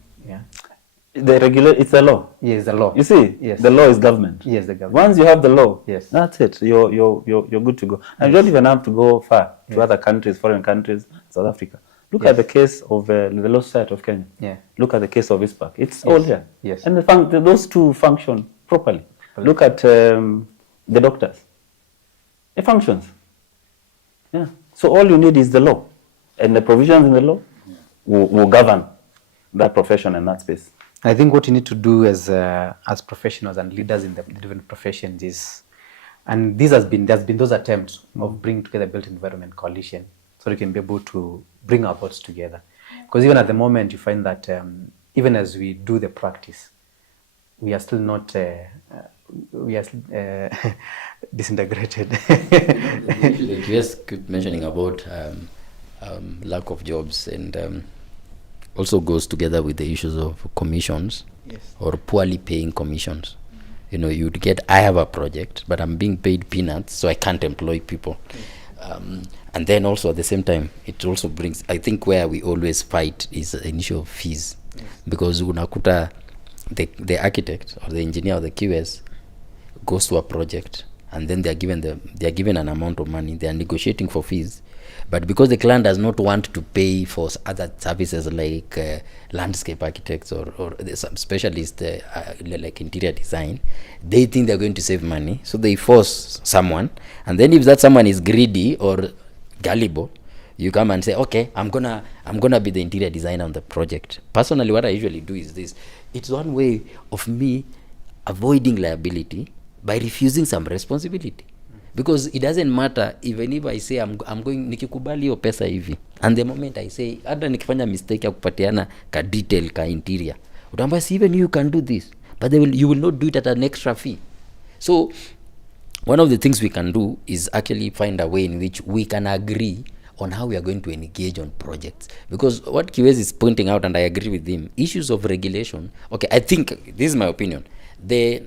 It's a law. Yes, the law. You see, yes. The law is government. Yes, the government. Once you have the law, yes, that's it. You're good to go. And you don't even have to go far to other countries, foreign countries, South Africa. Look at the case of the Law Society of Kenya. Yeah. Look at the case of ISPAC. It's all here. Yes. And those two function properly. Look at the doctors. It functions. Yeah. So all you need is the law. And the provisions in the law will govern that profession and that space. I think what you need to do as professionals and leaders in the different professions is, and there's been those attempts of bringing together Built Environment Coalition, so we can be able to bring our thoughts together. Because even at the moment, you find that even as we do the practice, we are still not disintegrated. You just keep mentioning about lack of jobs, and also goes together with the issues of commissions. Yes. Or poorly paying commissions. You'd get, I have a project, but I'm being paid peanuts, so I can't employ people. And then also at the same time, it also brings, I think where we always fight is an issue of fees. Yes. Because unakuta the architect or the engineer or the QS goes to a project, and then they are given an amount of money, they are negotiating for fees. But because the client does not want to pay for other services like landscape architects or some specialists like interior design, they think they're going to save money, so they force someone. And then if that someone is greedy or gullible, you come and say, okay, I'm gonna be the interior designer on the project. Personally, what I usually do is this. It's one way of me avoiding liability by refusing some responsibility. Because it doesn't matter even if I say I'm going nikikubali hiyo pesa hivi, and the moment I say hata nikifanya mistake ya kupatiana ka detail ka interior, utamba see even you can do this, but you will not do it at an extra fee. So one of the things we can do is actually find a way in which we can agree on how we are going to engage on projects. Because what QS is pointing out, and I agree with him, issues of regulation. Okay, I think this is my opinion. The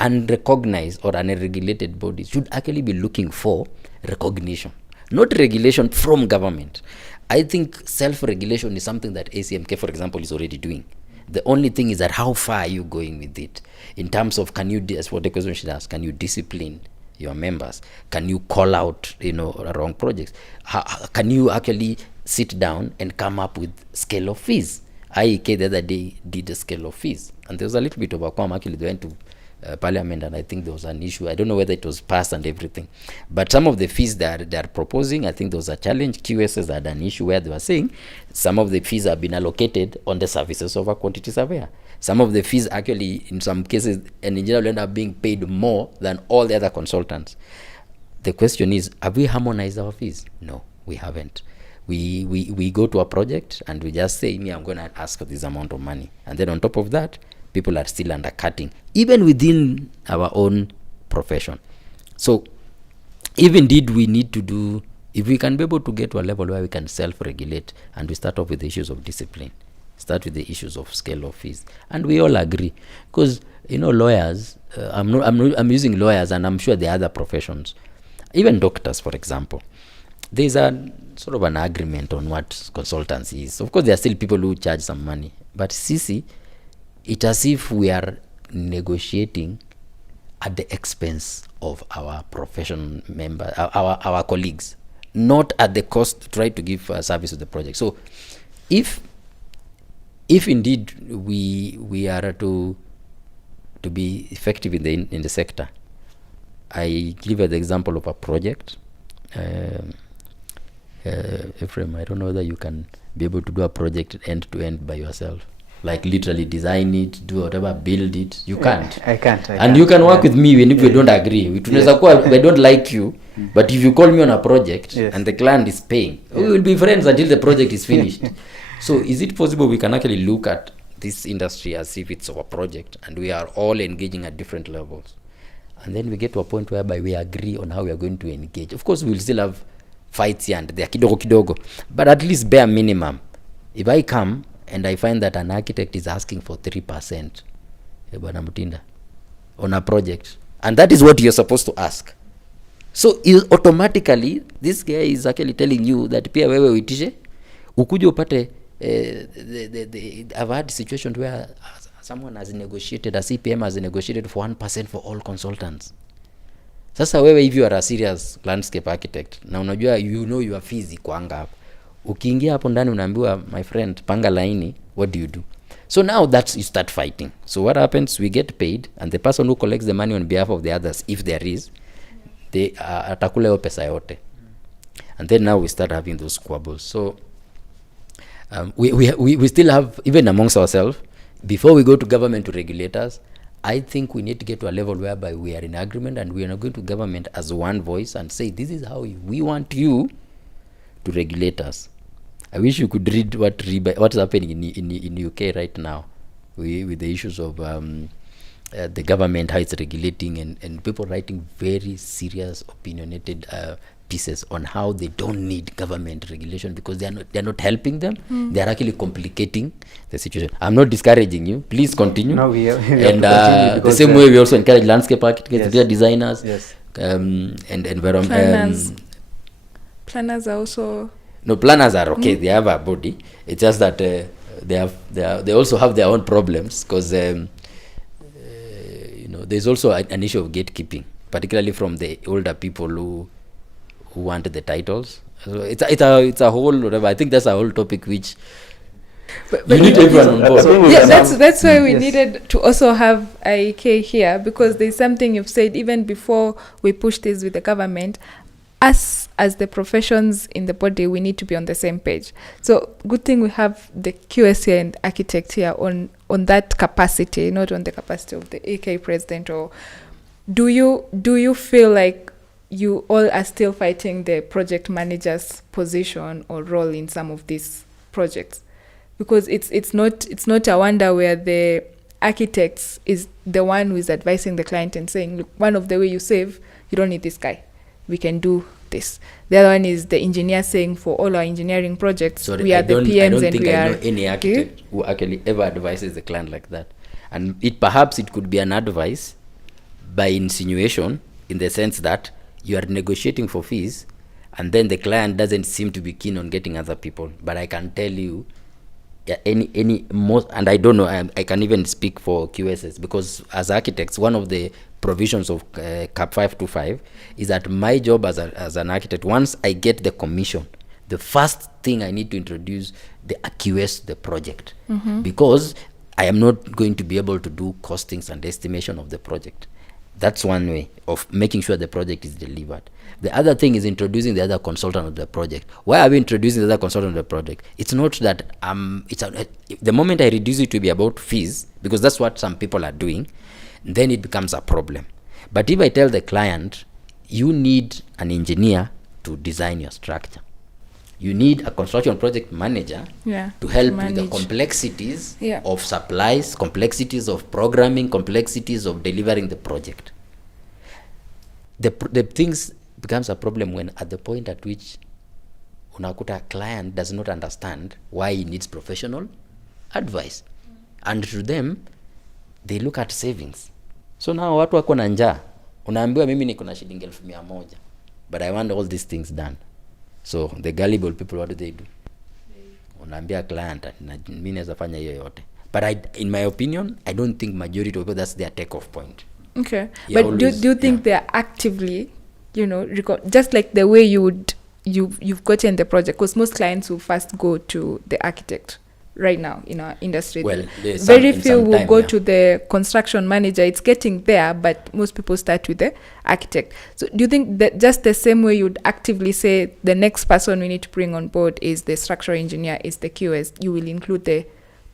unrecognized or unregulated bodies should actually be looking for recognition, not regulation from government. I think self-regulation is something that ACMK, for example, is already doing. The only thing is that how far are you going with it? In terms of, as what the question should ask, can you discipline your members? Can you call out, wrong projects? Can you actually sit down and come up with scale of fees? IAK the other day did a scale of fees, and there was a little bit of a qualm. Actually, they went to Parliament, and I think there was an issue. I don't know whether it was passed and everything, but some of the fees that they are proposing, I think there was a challenge. QSs had an issue where they were saying some of the fees have been allocated on the services of a quantity surveyor. Some of the fees actually, in some cases, an engineer will end up being paid more than all the other consultants. The question is, have we harmonized our fees? No, we haven't. We go to a project and we just say, I'm going to ask for this amount of money, and then on top of that, people are still undercutting, even within our own profession. So if indeed we need to if we can be able to get to a level where we can self-regulate, and we start off with the issues of discipline, start with the issues of scale of fees, and we all agree, because lawyers. I'm using lawyers, and I'm sure there are other professions, even doctors, for example. There's a sort of an agreement on what consultancy is. Of course, there are still people who charge some money, but CC, it's as if we are negotiating at the expense of our profession members, our colleagues, not at the cost to try to give service to the project. So, if indeed we are to be effective in the sector, I give you the example of a project. Ephraim, I don't know whether you can be able to do a project end to end by yourself, like literally design it, do whatever, build it. You can't. I can't. And you can work with me even if we don't agree. We don't like you, but if you call me on a project and the client is paying, we will be friends until the project is finished. So is it possible we can actually look at this industry as if it's our project, and we are all engaging at different levels, and then we get to a point whereby we agree on how we are going to engage? Of course, we'll still have fights here and there, kidogo, but at least bare minimum. If I come and I find that an architect is asking for 3%, Mutinda, on a project, and that is what you're supposed to ask, so automatically this guy is actually telling you that pia wewe uitishe ukuje upate. I've had situations where someone has negotiated, a CPM has negotiated for 1% for all consultants. Sasa wewe, if you are a serious landscape architect na unajua your fees ikuanga hapo, ukiingia hapo ndani unaambiwa, my friend, panga laini, what do you do? So now that you start fighting. So what happens? We get paid, and the person who collects the money on behalf of the others, if there is, they atakula hiyo pesa yote, and then now we start having those squabbles. So we still have, even amongst ourselves, before we go to government, to regulators, I think we need to get to a level whereby we are in agreement, and we are not going to government as one voice and say, this is how we want you to regulate us. I wish you could read what's happening in UK right now with the issues of the government, how it's regulating, and people writing very serious, opinionated pieces on how they don't need government regulation because they're not helping them. They're actually complicating the situation. I'm not discouraging you. Please continue. No, we and the same way we also encourage landscape architects, interior designers, and environment planners are also. No, planners are okay. They have a body. It's just that they also have their own problems because there's also an issue of gatekeeping, particularly from the older people who want the titles. So it's a whole whatever. I think that's a whole topic which but you need everyone on board. Yeah, that's why we needed to also have IAK here, because there's something you've said even before we push this with the government. Us as the professions in the body, we need to be on the same page. So good thing we have the QS and architect here on that capacity, not on the capacity of the AK president. Or do you feel like you all are still fighting the project manager's position or role in some of these projects? Because it's not a wonder where the architects is the one who is advising the client and saying, look, one of the way you save, you don't need this guy. We can do this. The other one is the engineer saying, for all our engineering projects, we are the PMs, I don't and think we I are. know any architect who actually ever advises the client like that. And perhaps it could be an advice by insinuation, in the sense that you are negotiating for fees, and then the client doesn't seem to be keen on getting other people. But I can tell you, most, and I don't know, I can even speak for QSs, because as architects, one of the provisions of CAP 525 is that my job as an architect, once I get the commission, the first thing I need to introduce the QS, the project, because I am not going to be able to do costings and estimation of the project. That's one way of making sure the project is delivered. The other thing is introducing the other consultant of the project. Why are we introducing the other consultant of the project? It's not that the moment I reduce it to be about fees, because that's what some people are doing, then it becomes a problem. But if I tell the client, you need an engineer to design your structure, you need a construction project manager to help with the complexities of supplies, complexities of programming, complexities of delivering the project. The things becomes a problem when at the point at which unakuta client does not understand why he needs professional advice. And to them, they look at savings. So now watu wako na njaa, unaambiwa mimi niko na shilingi 1,100, but I want all these things done. So the gullible people, what do? Unaambia client, mimi naweza fanya hiyo yote. But in my opinion, I don't think majority of people, that's their take-off point. Okay. But do you think they're actively, just like the way you've gotten the project? Because most clients will first go to the architect right now in our industry. Well, very few will go to the construction manager. It's getting there, but most people start with the architect. So do you think that just the same way you'd actively say the next person we need to bring on board is the structural engineer, is the QS, you will include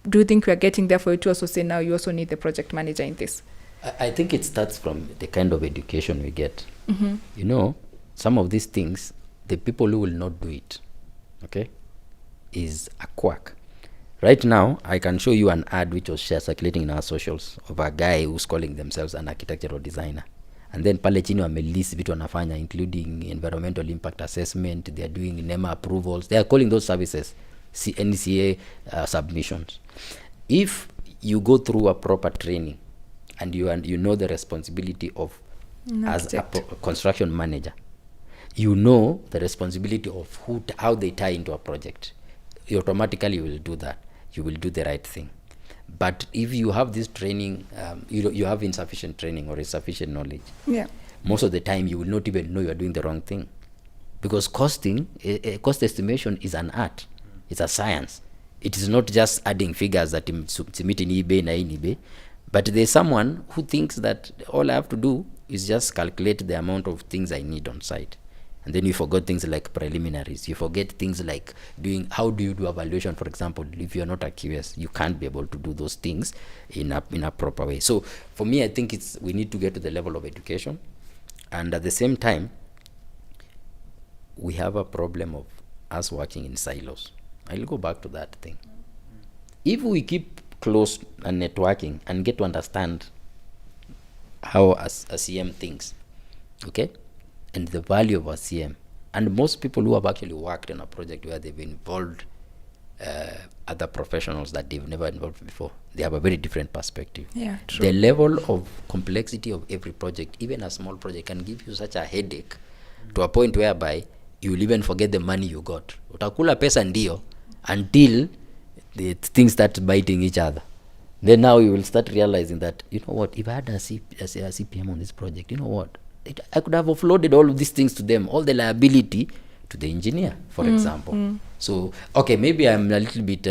do you think we are getting there for you to also say now you also need the project manager in this? I think it starts from the kind of education we get. Mm-hmm. Some of these things, the people who will not do it, okay, is a quack. Right now, I can show you an ad which was circulating in our socials of a guy who's calling themselves an architectural designer. And then pale chini wamelist vitu wanafanya, including environmental impact assessment, they are doing NEMA approvals, they are calling those services NCA submissions. If you go through a proper training and you know the responsibility of as a construction manager, you know the responsibility of how they tie into a project, you automatically will do that. You will do the right thing. But if you have this training, you have insufficient training or insufficient knowledge, most of the time you will not even know you are doing the wrong thing. Because cost estimation is an art. It's a science. It is not just adding figures that submit in eBay na eBay, but there's someone who thinks that all I have to do is just calculate the amount of things I need on site. And then you forget things like preliminaries. You forget things like how do you do evaluation, for example. If you're not a QS, you can't be able to do those things in a proper way. So for me, I think we need to get to the level of education. And at the same time, we have a problem of us working in silos. I'll go back to that thing. If we keep close and networking and get to understand how a CM thinks, okay, and the value of a CM, and most people who have actually worked in a project where they've involved other professionals that they've never involved before, they have a very different perspective. Yeah, true. The level of complexity of every project, even a small project, can give you such a headache to a point whereby you will even forget the money you got. Utakula pesa ndio until the things start biting each other. Then now you will start realizing that, if I had a CPM on this project, I could have offloaded all of these things to them, all the liability to the engineer, for example. So, okay, maybe I'm a little bit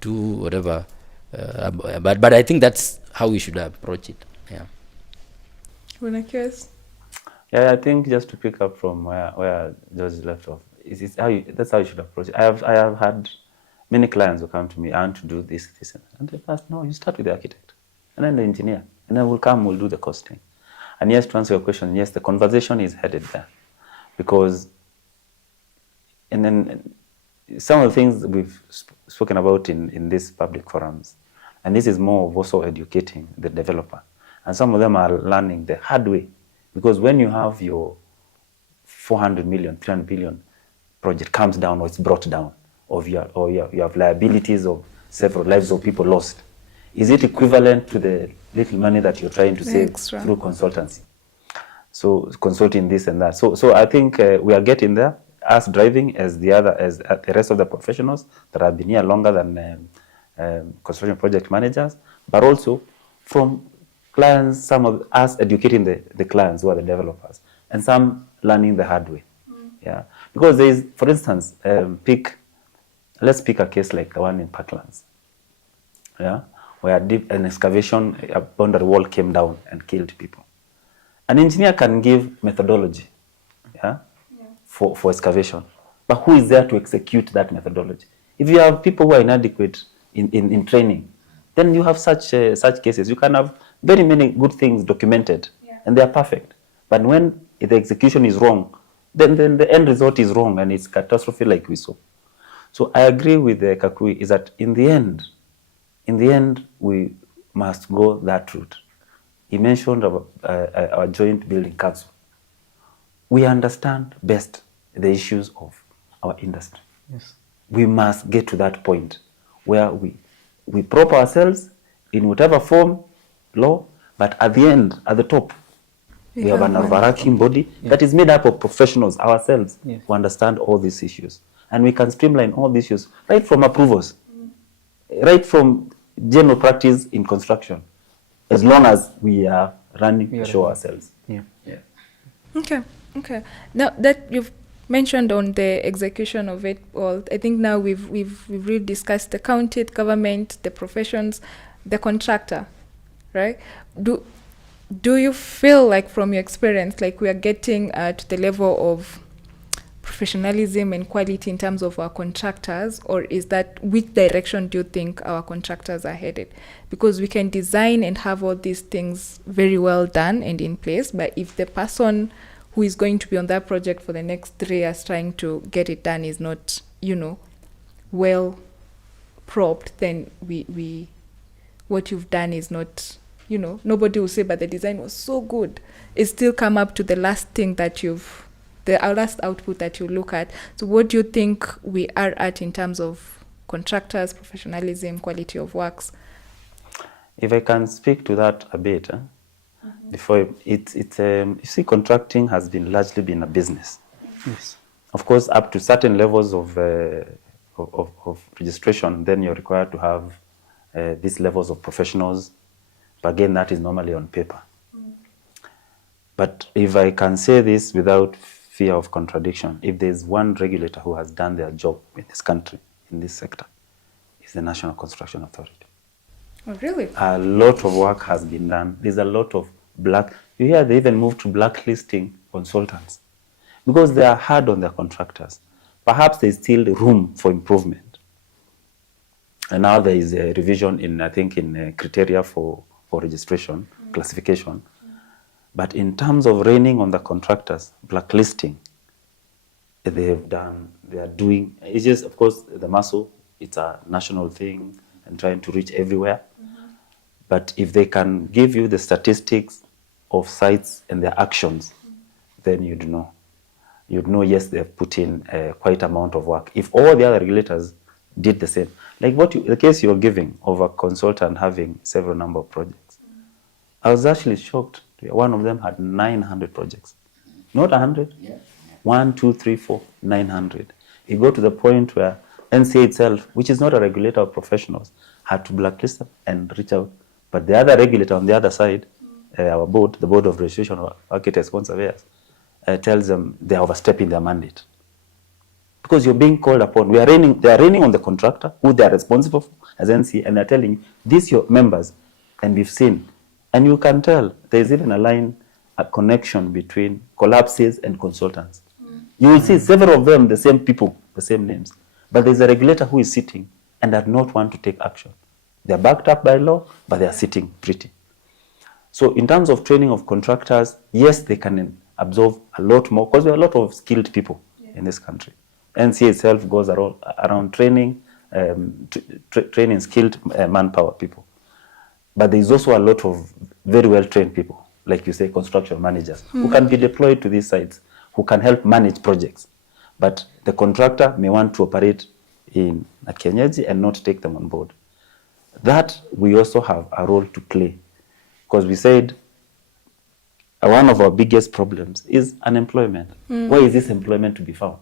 too whatever, but I think that's how we should approach it. Yeah. Yeah, I think just to pick up from where George left off, that's how you should approach it. I have had many clients who come to me, I want to do this, and they first, no, you start with the architect, and then the engineer, and then we'll do the costing. And yes, to answer your question, yes, the conversation is headed there, because, and then some of the things we've spoken about in these public forums, and this is more of also educating the developer, and some of them are learning the hard way, because when you have your 400 million, 300 billion project comes down or it's brought down, or you have liabilities of several lives of people lost, is it equivalent to the little money that you're trying to save through consultancy? So consulting this and that. So I think we are getting there, us driving as the rest of the professionals that have been here longer than construction project managers, but also from clients, some of us educating the clients who are the developers, and some learning the hard way. Yeah, because there is, for instance, let's pick a case like the one in Parklands. Yeah, where an excavation, a boundary wall came down and killed people. An engineer can give methodology, for excavation, but who is there to execute that methodology? If you have people who are inadequate in training, then you have such cases. You can have very many good things documented, and they are perfect. But when the execution is wrong, then the end result is wrong, and it's catastrophe like we saw. So I agree with Kakui, is that in the end, we must go that route. He mentioned our joint building council. We understand best the issues of our industry. Yes. We must get to that point where we we prop ourselves in whatever form, law, but at the end, at the top, we have an overarching body that is made up of professionals ourselves who understand all these issues. And we can streamline all these issues, right from approvals, right from general practice in construction, as long as we are running the show ourselves. Okay. Now that you've mentioned on the execution of it all, I think now we've really discussed the county, the government, the professions, the contractor, right? Do you feel like, from your experience, like we are getting to the level of professionalism and quality in terms of our contractors, or is that, which direction do you think our contractors are headed? Because we can design and have all these things very well done and in place, but if the person who is going to be on that project for the next 3 years trying to get it done is not, well propped, then we what you've done is not, nobody will say, but the design was so good. It still come up to the last thing that the last output that you look at. So what do you think we are at in terms of contractors, professionalism, quality of works? If I can speak to that a bit, before you see, contracting has largely been a business. Yes. Of course, up to certain levels of registration, then you're required to have these levels of professionals. But again, that is normally on paper. But if I can say this without fear of contradiction, if there's one regulator who has done their job in this country, in this sector, it's the National Construction Authority. Oh, really? A lot of work has been done. There's a lot of you hear they even moved to blacklisting consultants because they are hard on their contractors. Perhaps there's still room for improvement. And now there is a revision in criteria for registration, classification. But in terms of reining on the contractors, blacklisting, they are doing, it's just, of course, the muscle, it's a national thing and trying to reach everywhere. But if they can give you the statistics of sites and their actions, then you'd know. You'd know, yes, they've put in quite amount of work. If all the other regulators did the same, like the case you're giving of a consultant having several number of projects, I was actually shocked. One of them had 900 projects. Not 100. 1, 2, 3, 4, 900. It got to the point where NCA itself, which is not a regulator of professionals, had to blacklist them and reach out. But the other regulator on the other side, our board, the Board of Registration of Architects and Surveyors, tells them they are overstepping their mandate. Because you're being called upon. They are raining on the contractor, who they are responsible for as NCA, and they're telling these your members, and we've seen. And you can tell there's even a connection between collapses and consultants. You will see several of them, the same people, the same names. But there's a regulator who is sitting and does not want to take action. They're backed up by law, but they're sitting pretty. So in terms of training of contractors, yes, they can absorb a lot more, because there are a lot of skilled people in this country. NCA itself goes around training, training skilled manpower people. But there's also a lot of very well-trained people, like you say, construction managers, who can be deployed to these sites, who can help manage projects. But the contractor may want to operate in a Kenyaji and not take them on board. That we also have a role to play, because we said one of our biggest problems is unemployment. Where is this employment to be found?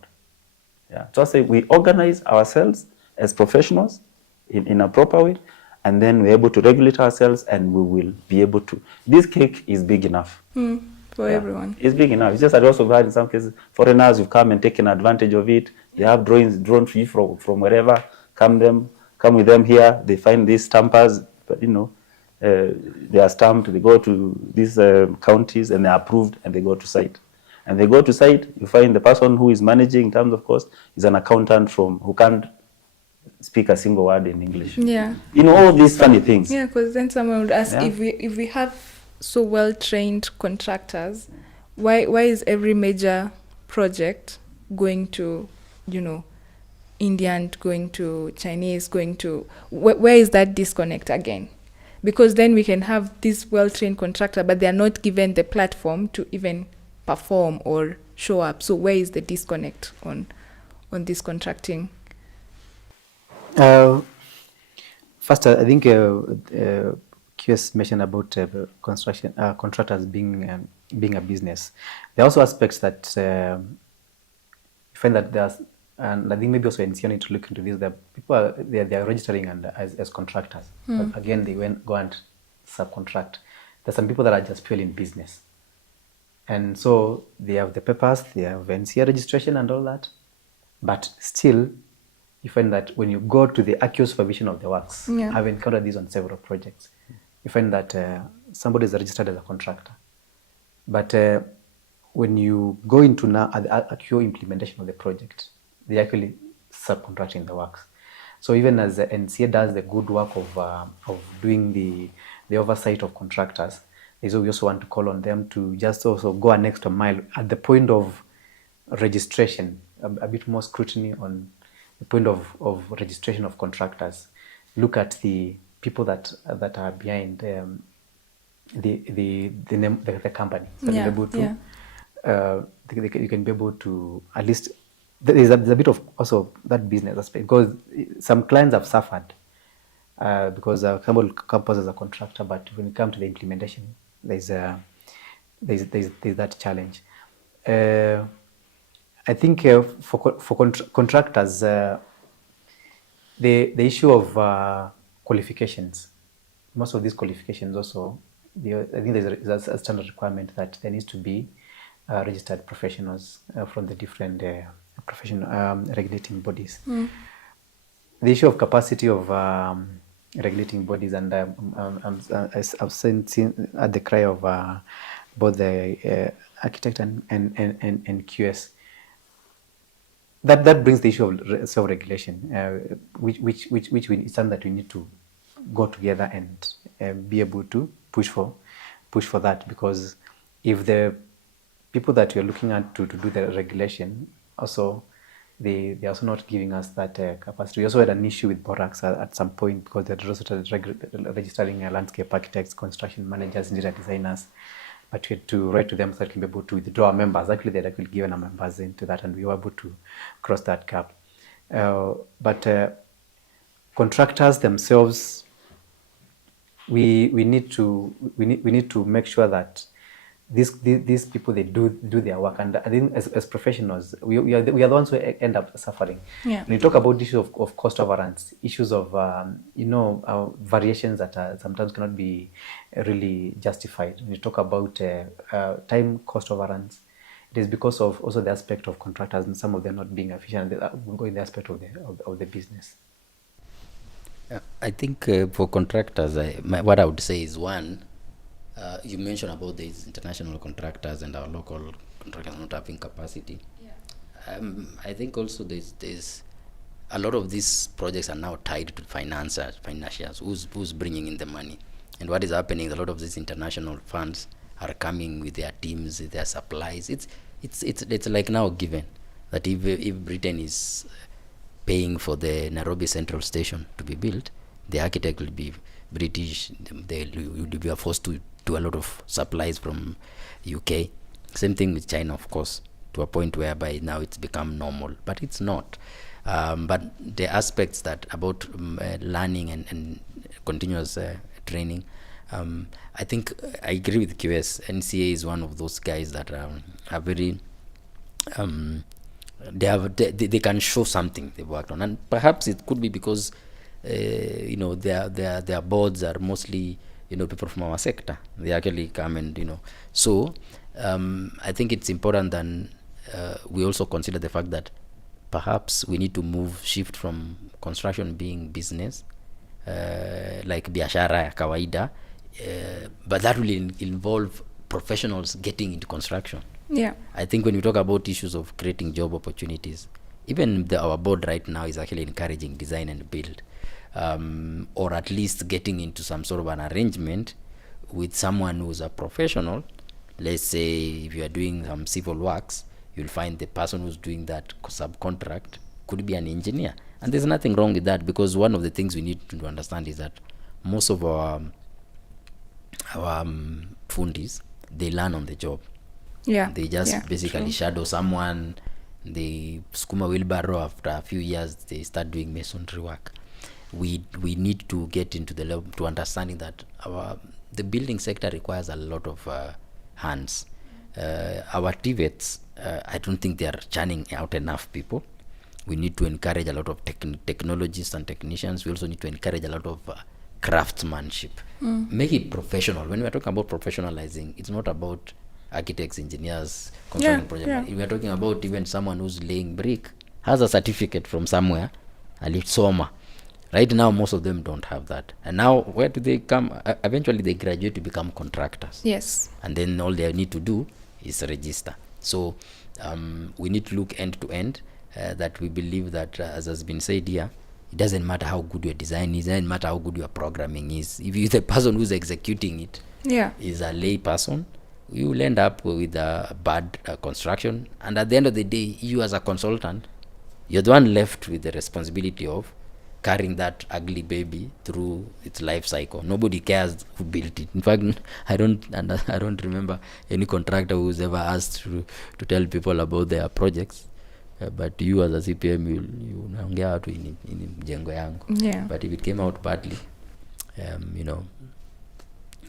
So I say we organize ourselves as professionals in a proper way, and then we're able to regulate ourselves, and we will be able to. This cake is big enough for everyone. It's big enough. It's just that also had in some cases foreigners who've come and taken advantage of it. They have drawn free from wherever, come with them here. They find these stampers, but they are stamped. They go to these counties and they're approved, and they go to site. And they go to site. You find the person who is managing in terms of cost is an accountant who can't speak a single word in English. Yeah. All these funny things. Yeah, because then someone would ask, if we have so well-trained contractors, why is every major project going to, Indian, going to Chinese, going to... Where is that disconnect again? Because then we can have this well-trained contractor, but they are not given the platform to even perform or show up. So where is the disconnect on this contracting? For first, I think QS mentioned about construction contractors being a business. There are also aspects that you find that there's, and I think maybe also NCA need to look into this. That people they are registering and as contractors, but again they go and subcontract. There's some people that are just purely in business, and so they have the papers, they have NCA registration and all that, but still, you find that when you go to the actual supervision of the works, I've encountered this on several projects. You find that somebody is registered as a contractor, but when you go into now the actual implementation of the project, they actually subcontracting the works. So even as the NCA does the good work of doing the oversight of contractors, we also want to call on them to just also go an extra mile at the point of registration, a bit more scrutiny on the point of registration of contractors. Look at the people that are behind the company. So you're able to, you can be able to at least. There's a bit of also that business aspect, because some clients have suffered because somebody comes as a contractor, but when it comes to the implementation, there's that challenge. I think for contractors, the issue of qualifications, most of these qualifications also, I think there's a standard requirement that there needs to be registered professionals from the different professional regulating bodies. The issue of capacity of regulating bodies, and I've seen at the cry of both the architect and QS. That brings the issue of self-regulation, which is something that we need to go together and be able to push for that, because if the people that we are looking at to do the regulation also, they are also not giving us that capacity. We also had an issue with Borax at some point, because they also started registering landscape architects, construction managers, interior designers, but we had to write to them so that we can be able to withdraw our members. Actually, they'd actually given our members into that, and we were able to cross that gap. But contractors themselves, we need to make sure that these people, they do their work, and I think as professionals, we are the ones who end up suffering. When you talk about issues of cost overruns, issues of variations that sometimes cannot be really justified. When you talk about time cost overruns, it is because of also the aspect of contractors and some of them not being efficient. We'll go in the aspect of the business. I think for contractors, what I would say is, one, you mentioned about these international contractors and our local contractors not having capacity. I think also there's a lot of these projects are now tied to financiers, who's bringing in the money. And what is happening, a lot of these international funds are coming with their teams, their supplies. It's like now given that if Britain is paying for the Nairobi Central Station to be built, the architect will be British. They will be forced to do a lot of supplies from UK. Same thing with China, of course, to a point whereby now it's become normal, but it's not. But the aspects that about learning and continuous training, I think I agree with QS. NCA is one of those guys that are very they can show something they've worked on, and perhaps it could be because their boards are mostly people from our sector. They actually come and so I think it's important that we also consider the fact that perhaps we need to shift from construction being business like biashara ya kawaida, but that will involve professionals getting into construction. I think when we talk about issues of creating job opportunities, even our board right now is actually encouraging design and build, or at least getting into some sort of an arrangement with someone who's a professional. Let's say if you are doing some civil works, you'll find the person who's doing that subcontract could be an engineer, and there's nothing wrong with that, because one of the things we need to understand is that most of our fundis, they learn on the job. They just basically shadow someone, they skuma wheelbarrow, after a few years they start doing masonry work. we need to get into the level to understanding that the building sector requires a lot of hands. Our TVETs, I don't think they are churning out enough people. We need to encourage a lot of technologists and technicians. We also need to encourage a lot of craftsmanship. Make it professional. When we're talking about professionalizing, it's not about architects, engineers, construction project. We are talking about even someone who's laying brick, has a certificate from somewhere, alisoma. Right now, most of them don't have that. And now, where do they come? Eventually, they graduate to become contractors. Yes. And then all they need to do is register. So we need to look end to end. That we believe that, as has been said here, it doesn't matter how good your design is, it doesn't matter how good your programming is. If you, the person who's executing it is a lay person, you will end up with a bad construction. And at the end of the day, you as a consultant, you're the one left with the responsibility of carrying that ugly baby through its life cycle. Nobody cares who built it. In fact, I don't remember any contractor who's ever asked to tell people about their projects. But you as a CPM, you unaongea watu ini mjengo yangu. But if it came out badly,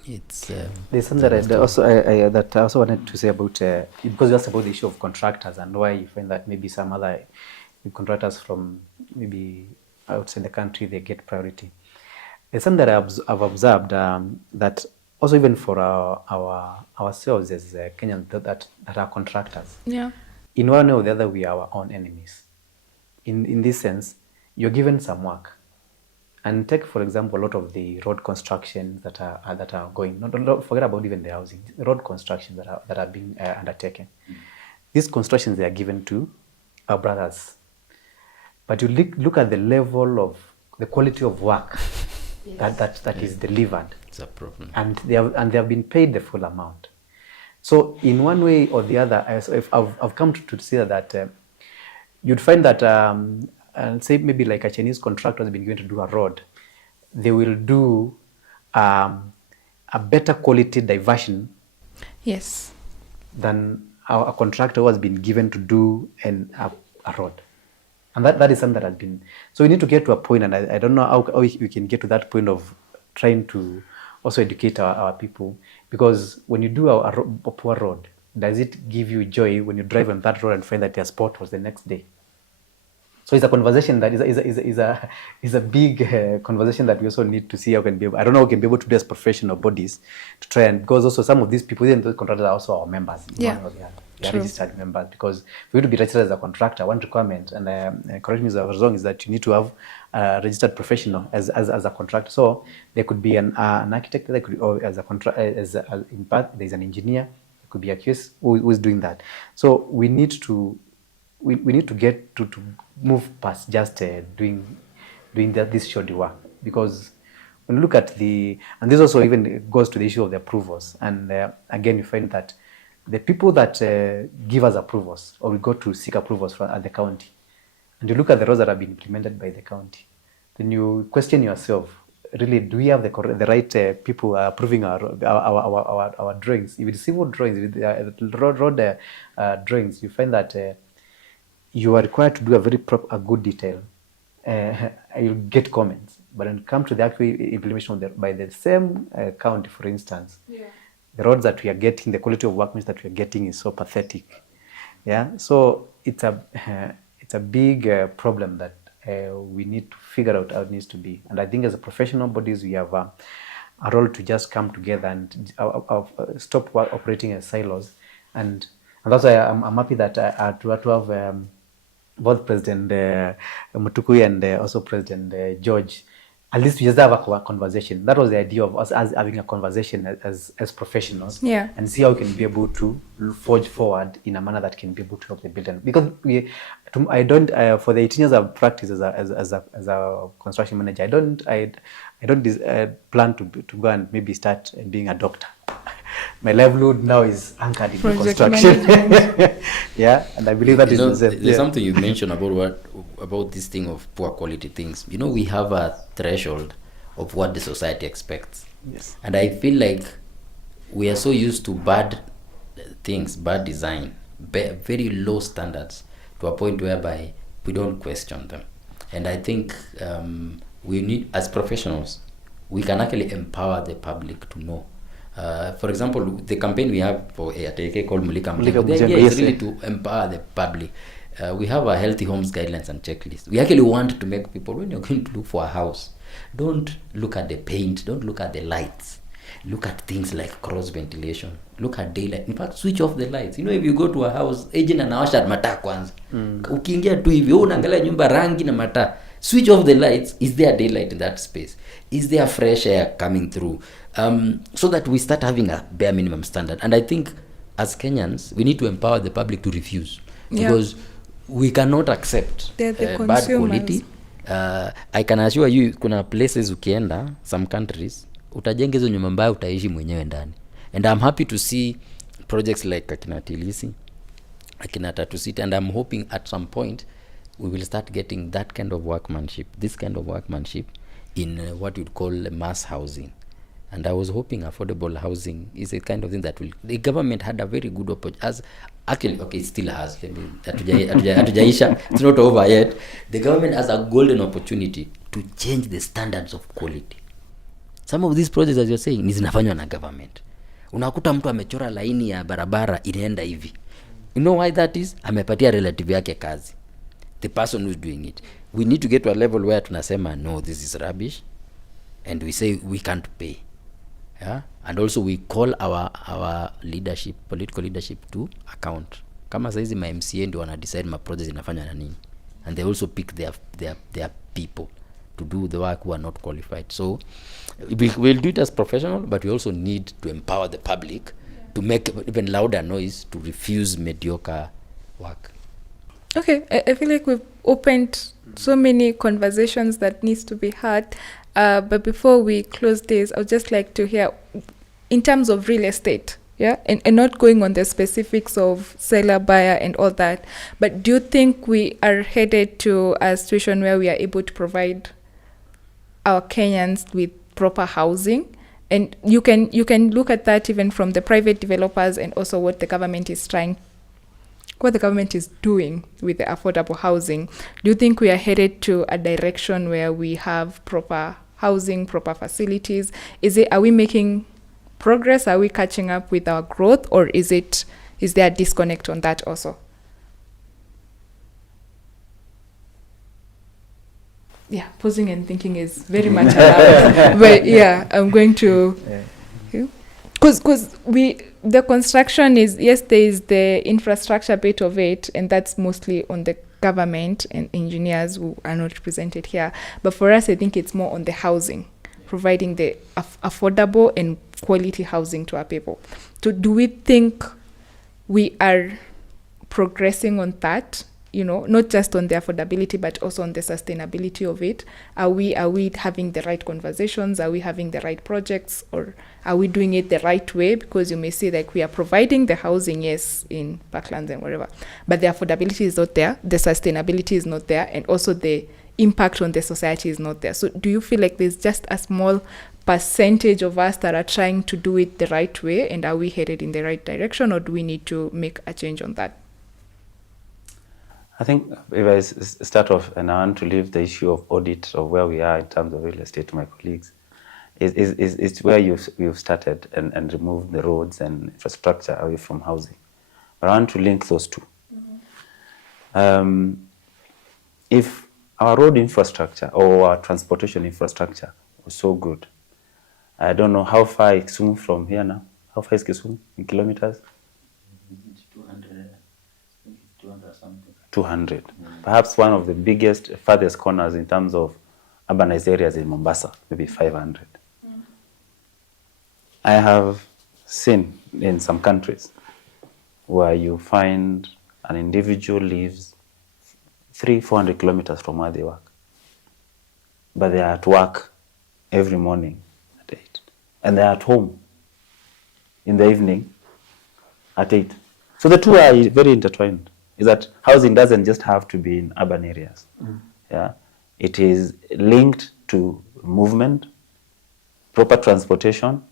it's there's something that I also wanted to say about because you asked about the issue of contractors and why you find that maybe some other contractors from maybe outside the country, they get priority. There's something that I've observed that also even for ourselves as Kenyans that are contractors. In one way or the other, we are our own enemies. In this sense, you're given some work, and take for example a lot of the road constructions that are going. Not forget about even the housing, the road constructions that are being undertaken. These constructions, they are given to our brothers, but you look at the level of the quality of work that is delivered. It's a problem, and they have been paid the full amount. So in one way or the other, I've come to see that you'd find that, and say maybe like a Chinese contractor has been going to do a road, they will do a better quality diversion than a contractor who has been given to do a road. And that is something that has been, so we need to get to a point, and I don't know how we can get to that point of trying to also educate our people. Because when you do a poor road, does it give you joy when you drive on that road and find that your spot was the next day? So it's a conversation that is a big conversation that we also need to see how can be able. I don't know how we can be able to do as professional bodies to try, and because also some of these people, even those contractors, are also our members. They are registered members. Because for you to be registered as a contractor, one requirement, and correct me if I was wrong, is that you need to have a registered professional as a contractor. So there could be an architect, there could be, or as a in part there's an engineer, there could be a QS who is doing that. So we need to get to move past just doing this shoddy work, because when you look at and this also even goes to the issue of the approvals, and again you find that the people that give us approvals, or we go to seek approvals at the county, and you look at the roads that have been implemented by the county, then you question yourself, really, do we have the right people approving our drawings? If it's civil drawings, if it's road drawings, you find that you are required to do a good detail. You get comments, but when it comes to the actual implementation by the same county, for instance, the roads that we are getting, the quality of workmanship that we are getting is so pathetic. So it's a big problem that we need to figure out how it needs to be. And I think as a professional bodies, we have a role to just come together and stop operating as silos. And that's why I'm happy that to have both President Mutuku and also President George, at least we just have a conversation. That was the idea of us having a conversation as professionals, and see how we can be able to forge forward in a manner that can be able to help the building. Because I don't for the 18 years I've practiced as a construction manager, I don't plan to go and maybe start being a doctor. My livelihood now is anchored in construction. And I believe that there's something you mentioned about this thing of poor quality things. We have a threshold of what the society expects. And I feel like we are so used to bad things, bad design, very low standards, to a point whereby we don't question them. And I think we need, as professionals, we can actually empower the public to know. For example, the campaign we have for AAK called Mulika Mjengo, the idea is really to empower the public. We have a healthy homes guidelines and checklist. We actually want to make people, when you're going to look for a house, don't look at the paint, don't look at the lights. Look at things like cross ventilation. Look at daylight. In fact, switch off the lights. You know, if you go to a house, agent anawasha mataa kwanza. Ukiingia tu hivi, unaangalia nyumba rangi na mataa. Switch off the lights. Is there daylight in that space? Is there fresh air coming through? So that we start having a bare minimum standard. And I think as Kenyans, we need to empower the public to refuse. Because we cannot accept bad quality. I can assure you, kuna places ukienda, some countries, utajenga hizo nyumba mbaya, utaishi mwenyewe ndani. And I'm happy to see projects like akina Tilisi, akina Tatu City, and I'm hoping at some point we will start getting that kind of workmanship, this kind of workmanship in what you'd call mass housing. And I was hoping affordable housing is a kind of thing that will, the government had a very good opportunity, as actually, okay, it still has, atujaisha, it's not over yet. The government has a golden opportunity to change the standards of quality. Some of these projects, as you're saying, ni zinafanywa na government. Unakuta mtu amechora laini ya barabara inaenda hivi. You know why that is? Amepatia relative yake kazi. The person who's doing it. We need to get to a level where tunasema, no, this is rubbish. And we say we can't pay. Yeah? And also we call our leadership, political leadership to account. Kama saizi ma MCA ndio wana decide ma projects inafanywa na nini. And they also pick their people to do the work who are not qualified. So we'll do it as professional, but we also need to empower the public to make even louder noise to refuse mediocre work. Okay, I feel like we've opened so many conversations that needs to be had. But before we close this, I would just like to hear, in terms of real estate, and not going on the specifics of seller, buyer, and all that, but do you think we are headed to a situation where we are able to provide our Kenyans with proper housing? And you can look at that even from the private developers and also what the government is doing with the affordable housing. Do you think we are headed to a direction where we have proper housing, proper facilities? Are we making progress? Are we catching up with our growth, or is there a disconnect on that also? Yeah, pausing and thinking is very much allowed. But yeah, I'm going to, because the construction is, yes, there is the infrastructure bit of it, and that's mostly on the government and engineers who are not represented here. But for us, I think it's more on the housing, providing the affordable and quality housing to our people. So do we think we are progressing on that? You know, not just on the affordability, but also on the sustainability of it. Are we having the right conversations? Are we having the right projects? Or are we doing it the right way? Because you may say like we are providing the housing, yes, in Parklands and wherever, but the affordability is not there, the sustainability is not there, and also the impact on the society is not there. So do you feel like there's just a small percentage of us that are trying to do it the right way, and are we headed in the right direction, or do we need to make a change on that? I think if I start off, and I want to leave the issue of audit of where we are in terms of real estate to my colleagues, is where you've started and removed the roads and infrastructure away from housing. But I want to link those two. If our road infrastructure or our transportation infrastructure was so good, I don't know how far is Kisumu from here now. How far is Kisumu in kilometers? 200 something. 200. Perhaps one of the biggest, farthest corners in terms of urbanized areas in Mombasa, maybe 500. I have seen in some countries where you find an individual lives 300-400 kilometers from where they work. But they are at work every morning at 8. And they are at home in the evening at 8. So the two are very intertwined. Is that housing doesn't just have to be in urban areas. Yeah, it is linked to movement, proper transportation,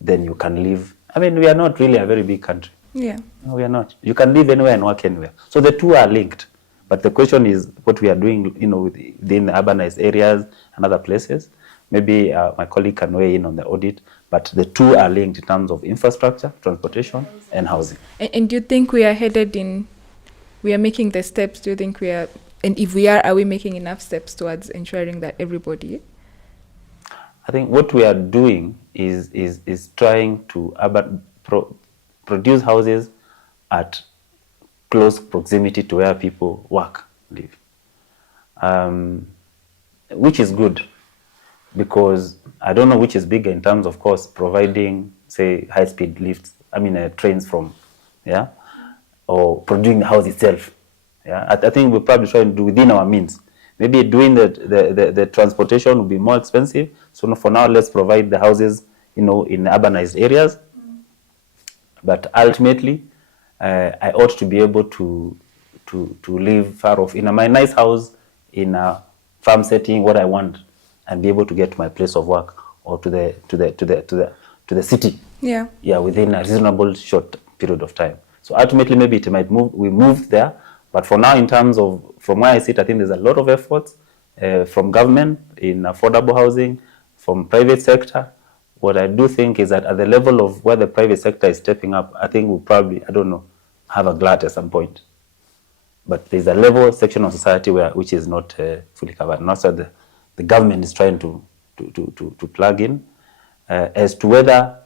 then you can live. I mean, we are not really a very big country. Yeah. No, we are not. You can live anywhere and work anywhere. So the two are linked. But the question is what we are doing, within the urbanized areas and other places. Maybe my colleague can weigh in on the audit, but the two are linked in terms of infrastructure, transportation, and housing. And do you think we are making the steps? Do you think and if we are we making enough steps towards ensuring that everybody? I think what we are doing is trying to produce houses at close proximity to where people work, live, which is good, because I don't know which is bigger in terms of course providing, say, high-speed lifts, trains from, or producing the house itself. I think we're probably trying to do within our means. Maybe doing the transportation will be more expensive. So for now, let's provide the houses, in urbanized areas. But ultimately, I ought to be able to live far off in my nice house in a farm setting, what I want, and be able to get to my place of work or to the city. Within a reasonable short period of time. So ultimately, maybe we move there. But for now, in terms of, from where I sit, I think there's a lot of efforts from government in affordable housing, from private sector. What I do think is that at the level of where the private sector is stepping up, I think we'll probably, have a glut at some point. But there's a section of society which is not fully covered. And also the government is trying to plug in as to whether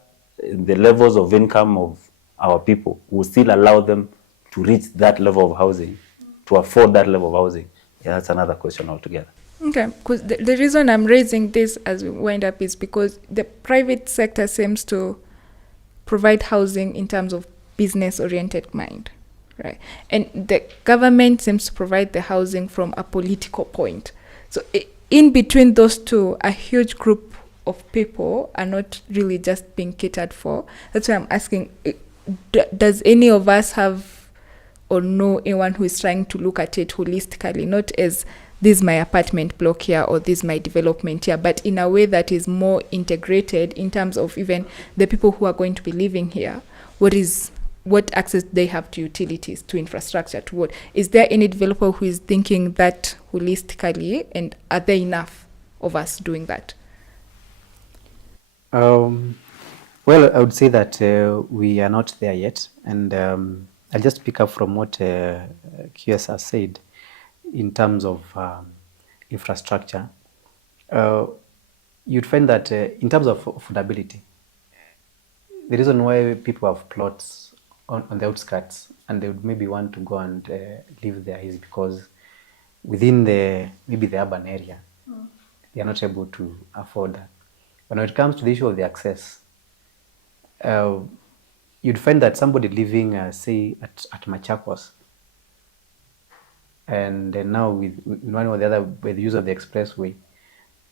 the levels of income of our people will still allow them to reach that level of housing, to afford that level of housing. That's another question altogether. Okay, because the reason I'm raising this as we wind up is because the private sector seems to provide housing in terms of business-oriented mind, right? And the government seems to provide the housing from a political point. So in between those two, a huge group of people are not really just being catered for. That's why I'm asking, does any of us have or know anyone who is trying to look at it holistically, not as this is my apartment block here or this is my development here, but in a way that is more integrated in terms of even the people who are going to be living here, what access they have to utilities, to infrastructure, to what? Is there any developer who is thinking that holistically, and are there enough of us doing that? Well, I would say that we are not there yet, and I'll just pick up from what QS has said in terms of infrastructure. You'd find that in terms of affordability, the reason why people have plots on the outskirts and they would maybe want to go and live there is because within maybe the urban area, they are not able to afford that. But when it comes to the issue of the access, you'd find that somebody living, say, at Machakos, and now with one or the other, with the use of the expressway,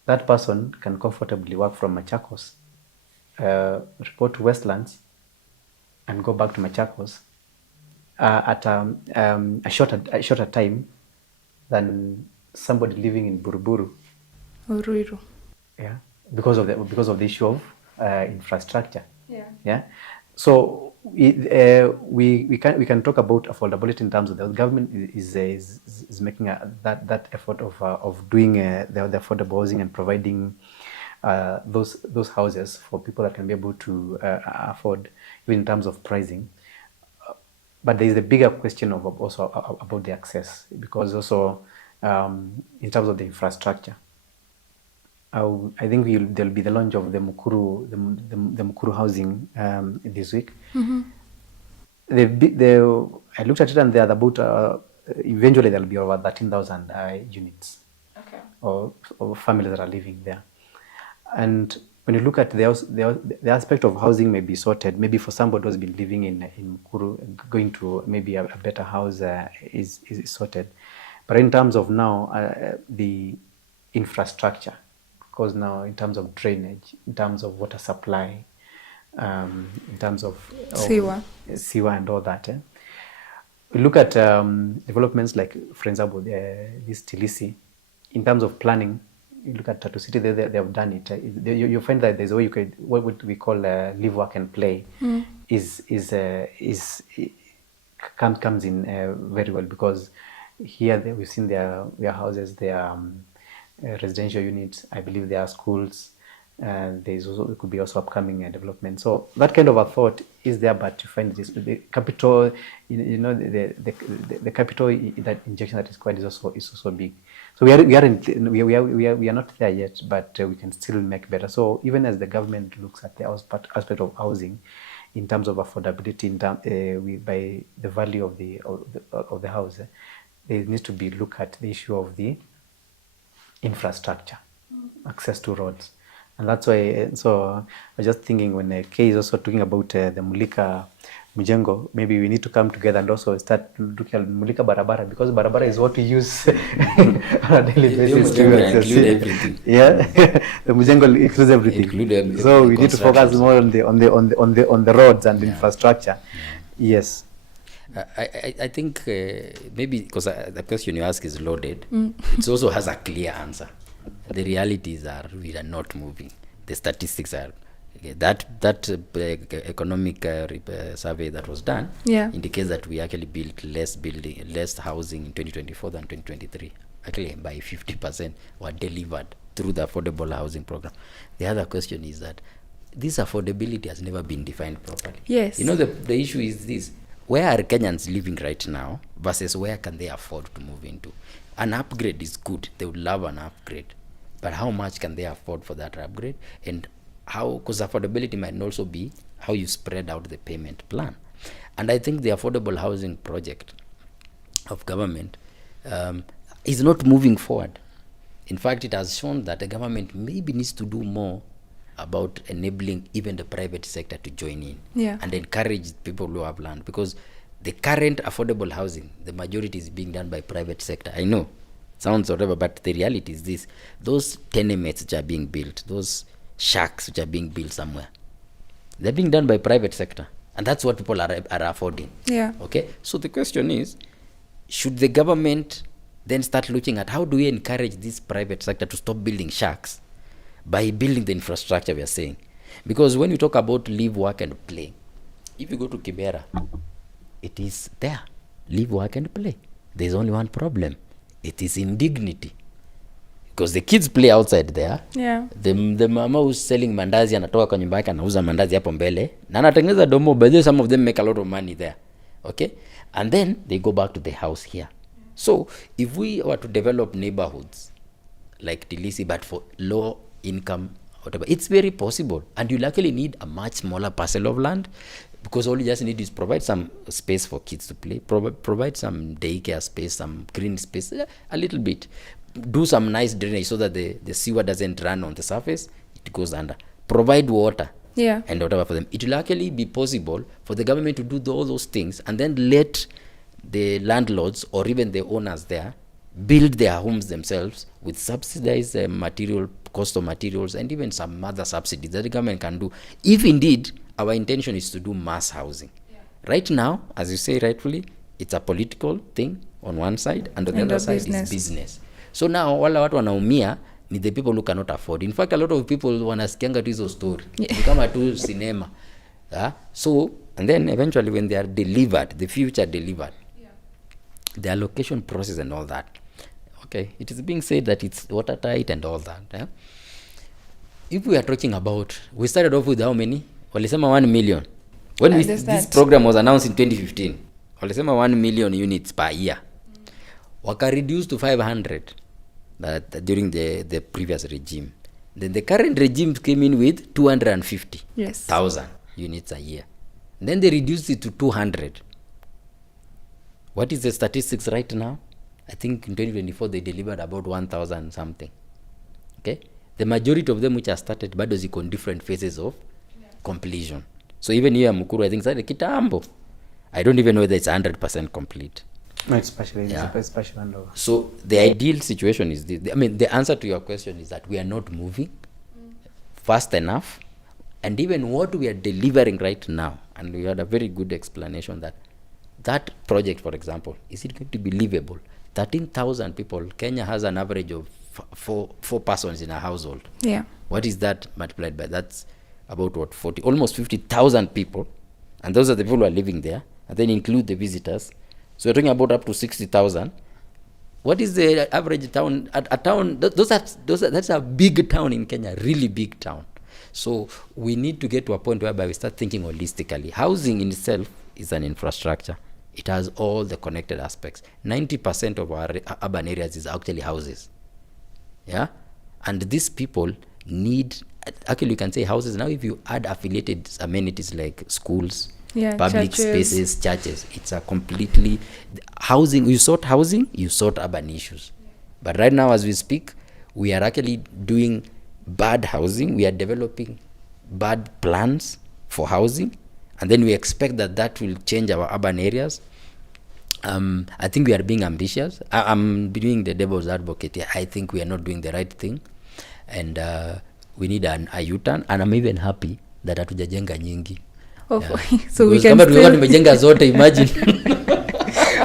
that person can comfortably work from Machakos, report to Westlands, and go back to Machakos at a shorter time than somebody living in Buruburu. Or Ruiru. Yeah, because of the issue of infrastructure. Yeah. So we can talk about affordability in terms of the government is making that effort of doing the affordable housing and providing those houses for people that can be able to afford, even in terms of pricing. But there is the bigger question of also about the access, because also in terms of the infrastructure. I think there'll be the launch of the Mukuru housing this week. Mm-hmm. I looked at it and there are about eventually there'll be over 13,000 units, okay, or families that are living there. And when you look at the aspect of housing may be sorted, maybe for somebody who's been living in Mukuru, going to maybe a better house is sorted. But in terms of now the infrastructure, because now in terms of drainage, in terms of water supply, in terms of sewer and all that. We look at developments like, for example, this Tilisi. In terms of planning, you look at Tatu City, they have done it. You find that there's a way you could, what would we call live, work, and play, comes in very well, because Here we've seen their houses, their residential units. I believe there are schools. There's also, it could be also upcoming development. So that kind of a thought is there, but you find this, the capital, the capital that injection that is required is also big. So we are not there yet, but we can still make better. So even as the government looks at the aspect of housing, in terms of affordability, by the value of the house, there needs to be look at the issue of the infrastructure, access to roads. And that's why, so I was just thinking when Kay is also talking about the Mulika Mujengo, maybe we need to come together and also start looking at Mulika Barabara, because Barabara is what we use on a daily basis to access everything. Yeah, the Mujengo includes everything. So we need to focus more on the roads and the infrastructure. Yes. I think maybe because the question you ask is loaded, it also has a clear answer. The realities are we are not moving. The statistics are that economic survey that was done indicates that we actually built less housing in 2024 than 2023. Actually, by 50% were delivered through the affordable housing program. The other question is that this affordability has never been defined properly. Yes. You know, the issue is this: where are Kenyans living right now versus where can they afford to move into? An upgrade is good. They would love an upgrade. But how much can they afford for that upgrade? And how, because affordability might also be how you spread out the payment plan. And I think the affordable housing project of government is not moving forward. In fact, it has shown that the government maybe needs to do more about enabling even the private sector to join in and encourage people who have land, because the current affordable housing, the majority is being done by private sector. I know, sounds whatever, but the reality is this: those tenements which are being built, those shacks which are being built somewhere, they're being done by private sector, and that's what people are affording. Yeah. Okay. So the question is, should the government then start looking at how do we encourage this private sector to stop building shacks by building the infrastructure we are saying? Because when you talk about live, work, and play, if you go to Kibera, it is there. Live, work, and play. There's only one problem. It is indignity. Because the kids play outside there. Yeah. The mama who's selling mandazi anatoka kwa nyumba yake anauza mandazi hapo mbele. Na anatengeneza domo, but some of them make a lot of money there. Okay? And then they go back to the house here. So if we were to develop neighborhoods like Tilisi, but for low income, whatever, it's very possible. And you'll actually need a much smaller parcel of land, because all you just need is provide some space for kids to play, provide some daycare space, some green space, a little bit. Do some nice drainage so that the sewer doesn't run on the surface, it goes under. Provide water and whatever for them. It will actually be possible for the government to do all those things, and then let the landlords or even the owners there build their homes themselves with subsidized cost of materials, and even some other subsidies that the government can do, if indeed our intention is to do mass housing. Right now, as you say rightfully, it's a political thing on one side, and on the other side is business. So now wala watu wanaumia ni the people who cannot afford. In fact, a lot of people wanasikianga tu hizo story. Ni kama tu cinema. So, and then eventually when they are delivered, the future delivered, the allocation process and all that, okay, it is being said that it's watertight and all that. If we are talking about, we started off with how many? Walisema 1 million. When this program was announced in 2015, walisema 1 million units per year. Waka reduced to 500 during the previous regime. Then the current regime came in with 250,000 units a year. Then they reduced it to 200. What is the statistics right now? I think in 2024 they delivered about 1,000 something. Okay? The majority of them which are started, but those in different phases of completion. So even here Mukuru, I think it's like kitambo. I don't even know whether it's 100% complete. No, it's partially under. So the ideal situation is this. I mean, the answer to your question is that we are not moving fast enough, and even what we are delivering right now, and we had a very good explanation that project, for example, is it going to be livable? 13,000 people. Kenya has an average of four persons in a household. Yeah. What is that multiplied by? That's about what, 40, almost 50,000 people, and those are the people who are living there, and then include the visitors. So we're talking about up to 60,000, What is the average town? A town, that's a big town in Kenya, really big town. So we need to get to a point whereby we start thinking holistically. Housing in itself is an infrastructure. It has all the connected aspects. 90% of our urban areas is actually houses. Yeah? And these people need, actually you can say houses. Now if you add affiliated amenities like schools, public spaces, churches, it's a completely, housing, you sort urban issues. But right now as we speak, we are actually doing bad housing. We are developing bad plans for housing, and then we expect that will change our urban areas. I think we are being ambitious. I'm being the devil's advocate here. I think we are not doing the right thing, and we need a U-turn, and I'm even happy that hatujajenga nyingi. So we can still imagine.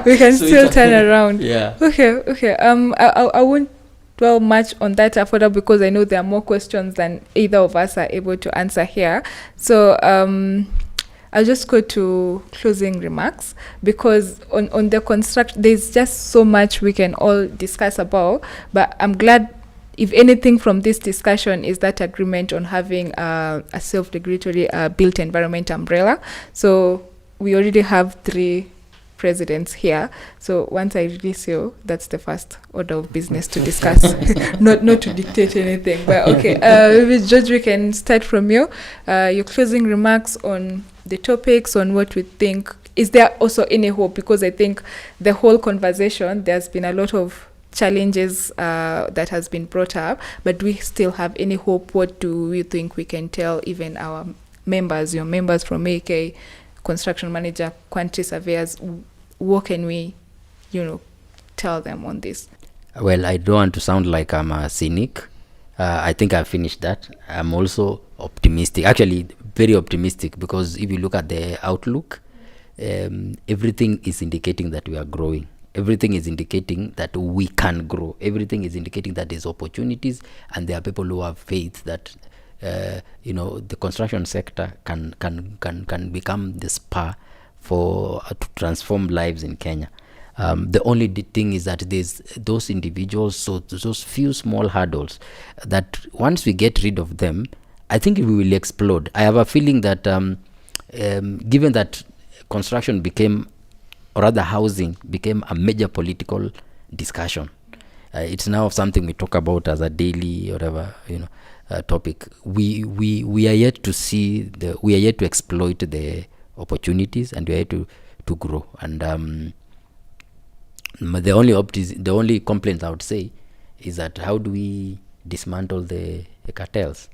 We can still turn around. Yeah. Okay. I won't dwell much on that further because I know there are more questions than either of us are able to answer here. So I'll just go to closing remarks, because on the construction, there's just so much we can all discuss about. But I'm glad, if anything from this discussion, is that agreement on having a self-regulatory built environment umbrella. So we already have 3 presidents here. So once I release you, that's the first order of business to discuss. not to dictate anything, but okay. Maybe George, we can start from you. Your closing remarks on the topics, on what we think. Is there also any hope? Because I think the whole conversation, there's been a lot of challenges that has been brought up, but we still have any hope? What do we think we can tell even our members, your members from AAK, construction manager, quantity surveyors? What can we, tell them on this? Well, I don't want to sound like I'm a cynic. I think I've finished that. I'm also optimistic, actually very optimistic, because if you look at the outlook, everything is indicating that we are growing. Everything is indicating that we can grow. Everything is indicating that there's opportunities, and there are people who have faith that the construction sector can become the spur for to transform lives in Kenya. The only thing is that there's those individuals, so those few small hurdles, that once we get rid of them, I think we will explode. I have a feeling that given that construction became, or rather housing became, a major political discussion, it's now something we talk about as a daily whatever topic. We are yet to see we are yet to exploit the opportunities, and we are yet to grow. And the only complaint I would say is that how do we dismantle the cartels?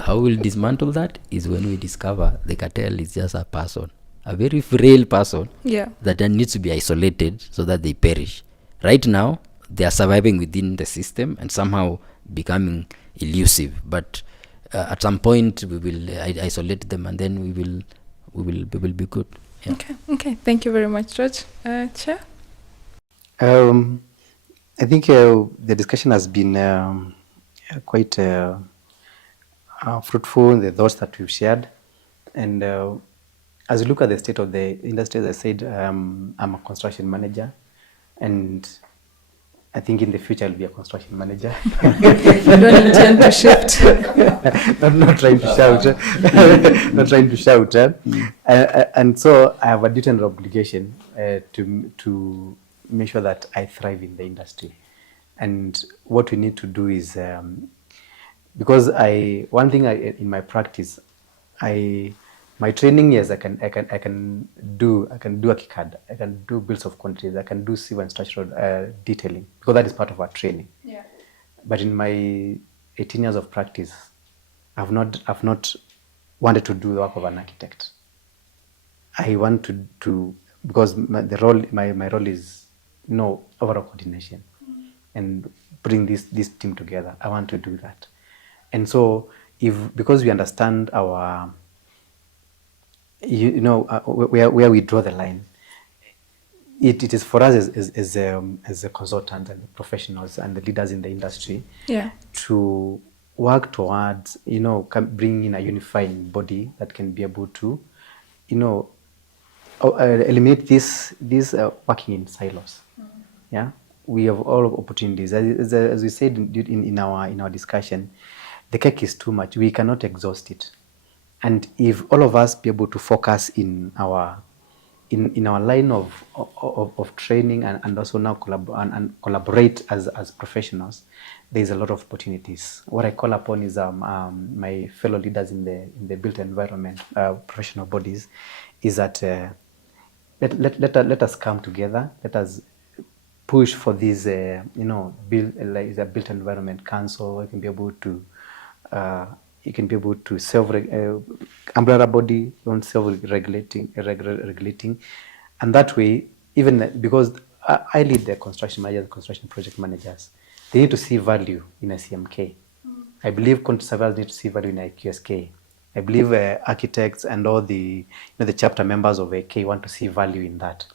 How we'll dismantle that is when we discover the cartel is just a person, a very frail person, that then needs to be isolated so that they perish. Right now, they are surviving within the system and somehow becoming elusive. But at some point, we will isolate them, and then we will be good. Yeah. Okay. Thank you very much, George. Chair? I think the discussion has been quite fruitful, the thoughts that we've shared. And as you look at the state of the industry, as I said, I'm a construction manager, and I think in the future I'll be a construction manager. You don't intend to shift? not trying to shout. Not trying to shout. And so I have a duty and obligation to make sure that I thrive in the industry. And what we need to do is, because one thing in my practice, my training is I can do AutoCAD, I can do bills of quantities, I can do civil and structural detailing, because that is part of our training. Yeah. But in my 18 years of practice, I've not wanted to do the work of an architect. I want to because my role is overall coordination and putting this team together. I want to do that. And so because we understand our where we draw the line, it is for us as a consultant and the professionals and the leaders in the industry, to work towards bringing in a unifying body that can be able to eliminate this working in silos. we have all of opportunities. As we said in our discussion, the cake is too much. We cannot exhaust it. And if all of us be able to focus in our line of training and also now collaborate as professionals, there is a lot of opportunities. What I call upon is my fellow leaders in the built environment, professional bodies, is that let us come together. Let us push for this, like the built environment council. You can be able to umbrella body on regulating, and that way, even because I lead the construction project managers, they need to see value in ACMK. I believe surveyors need to see value in IQSK. I believe architects and all the the chapter members of AK want to see value in that.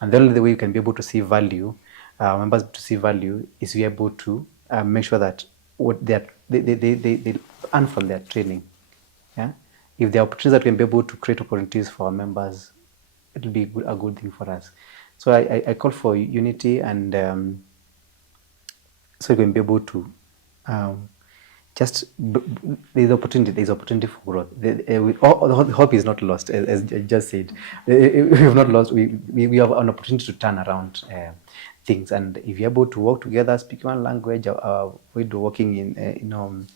And the only way you can be able to see value, members to see value, is be able to make sure that what they earn from their training. Yeah, if there are opportunities that we can be able to create opportunities for our members, it will be a good thing for us. So I call for unity, and so we can be able to there's opportunity for growth. The hope is not lost, as I just said. We have not lost. We have an opportunity to turn around things, and if you're able to work together, speak one language, avoid working in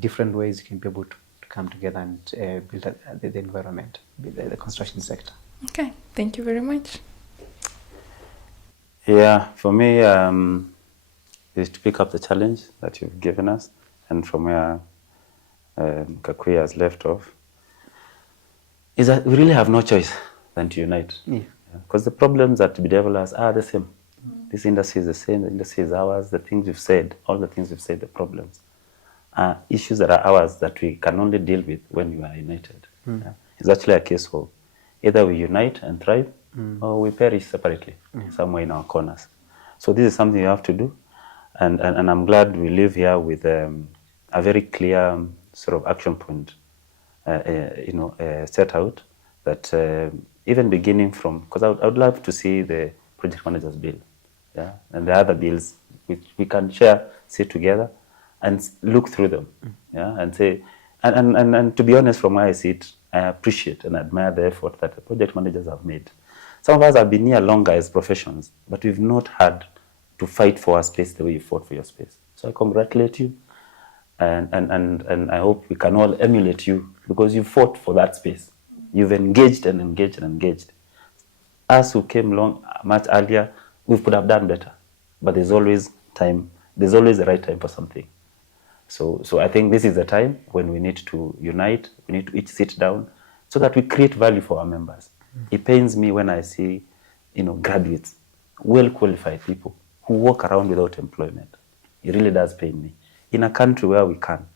different ways, you can be able to come together and build the environment, the construction sector. Okay, thank you very much. Yeah, for me, is to pick up the challenge that you've given us, and from where Kakui has left off, is that we really have no choice than to unite. Because the problems that bedevilers are the same. This industry is the same, the industry is ours, the things you've said, all the things you've said, the problems are issues that are ours that we can only deal with when we are united. It's actually a case of either we unite and thrive, or we perish separately, somewhere in our corners. So this is something you have to do, and I'm glad we live here with a very clear sort of action point, set out, that even beginning from, because I would love to see the project managers bill, and the other bills which we can sit together and look through them, and say, and to be honest, from where I sit, I appreciate and admire the effort that the project managers have made. Some of us have been here longer as professions, but we've not had to fight for our space the way you fought for your space. So I congratulate you, and I hope we can all emulate you, because you fought for that space. You've engaged and engaged and engaged. Us who came along much earlier, we could have done better, but there's always time. There's always the right time for something. So I think this is the time when we need to unite. We need to each sit down so that we create value for our members. It pains me when I see, graduates, well-qualified people who walk around without employment. It really does pain me. In a country where we can.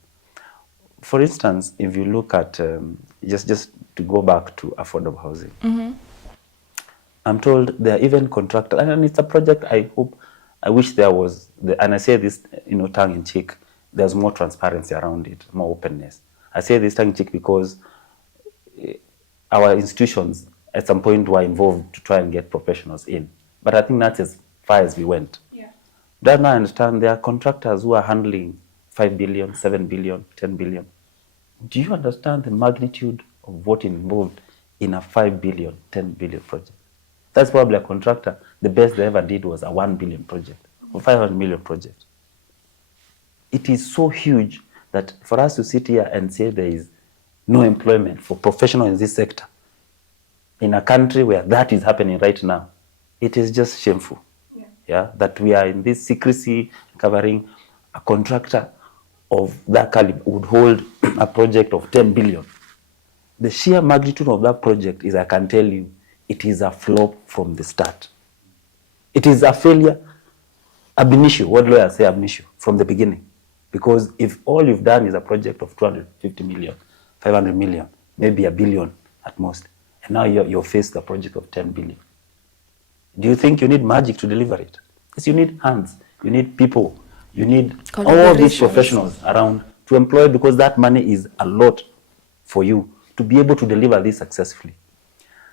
For instance, if you look at, just to go back to affordable housing, I'm told there are even contractors, and it's a project I wish there was, and I say this, tongue-in-cheek, there's more transparency around it, more openness. I say this tongue-in-cheek because our institutions at some point were involved to try and get professionals in. But I think that's as far as we went. Then I understand there are contractors who are handling 5 billion, 7 billion, 10 billion. Do you understand the magnitude of what involved in a 5 billion, 10 billion project? That's probably a contractor. The best they ever did was a 1 billion project or 500 million project. It is so huge that for us to sit here and say there is no employment for professionals in this sector, in a country where that is happening right now, it is just shameful. That we are in this secrecy covering a contractor of that caliber would hold a project of 10 billion. The sheer magnitude of that project is, I can tell you, it is a flop from the start. It is a failure, ab initio, what lawyers say ab initio, from the beginning. Because if all you've done is a project of 250 million, 500 million, maybe a billion at most, and now you're faced with a project of 10 billion. Do you think you need magic to deliver it? Yes, you need hands, you need people, you need all these professionals around to employ, because that money is a lot for you to be able to deliver this successfully.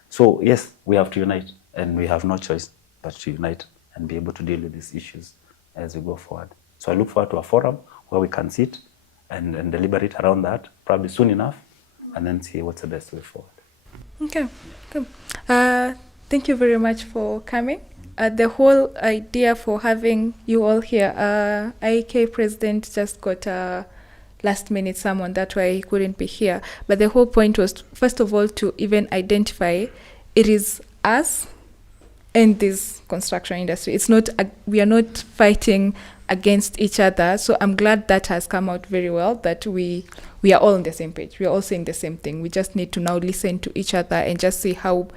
So yes, we have to unite, and we have no choice but to unite and be able to deal with these issues as we go forward. So I look forward to a forum where we can sit and deliberate around that, probably soon enough, and then see what's the best way forward. Okay, good. Thank you very much for coming. The whole idea for having you all here, IAK president just got a last-minute summon, that's why he couldn't be here. But the whole point was, first of all, to even identify it is us and this construction industry. It's not we are not fighting against each other. So I'm glad that has come out very well, that we are all on the same page. We are all saying the same thing. We just need to now listen to each other and just see how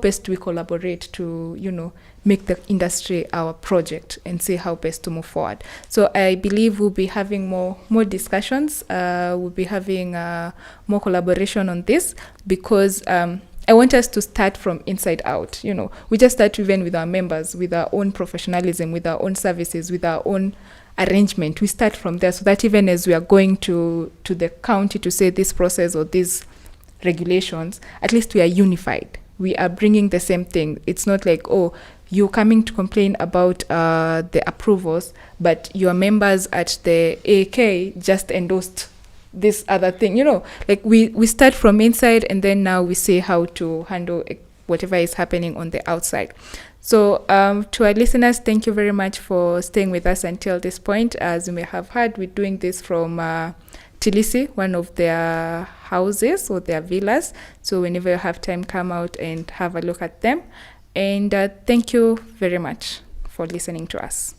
best we collaborate to, make the industry our project and see how best to move forward. So I believe we'll be having more discussions. We'll be having more collaboration on this, because I want us to start from inside out. We just start even with our members, with our own professionalism, with our own services, with our own arrangement. We start from there, so that even as we are going to the county to say this process or these regulations, at least we are unified. We are bringing the same thing. It's not like, oh, you're coming to complain about the approvals, but your members at the AAK just endorsed this other thing. Like we start from inside, and then now we see how to handle whatever is happening on the outside. So to our listeners, thank you very much for staying with us until this point. As you may have heard, we're doing this from Tilisi, one of their houses or their villas. So whenever you have time, come out and have a look at them. And thank you very much for listening to us.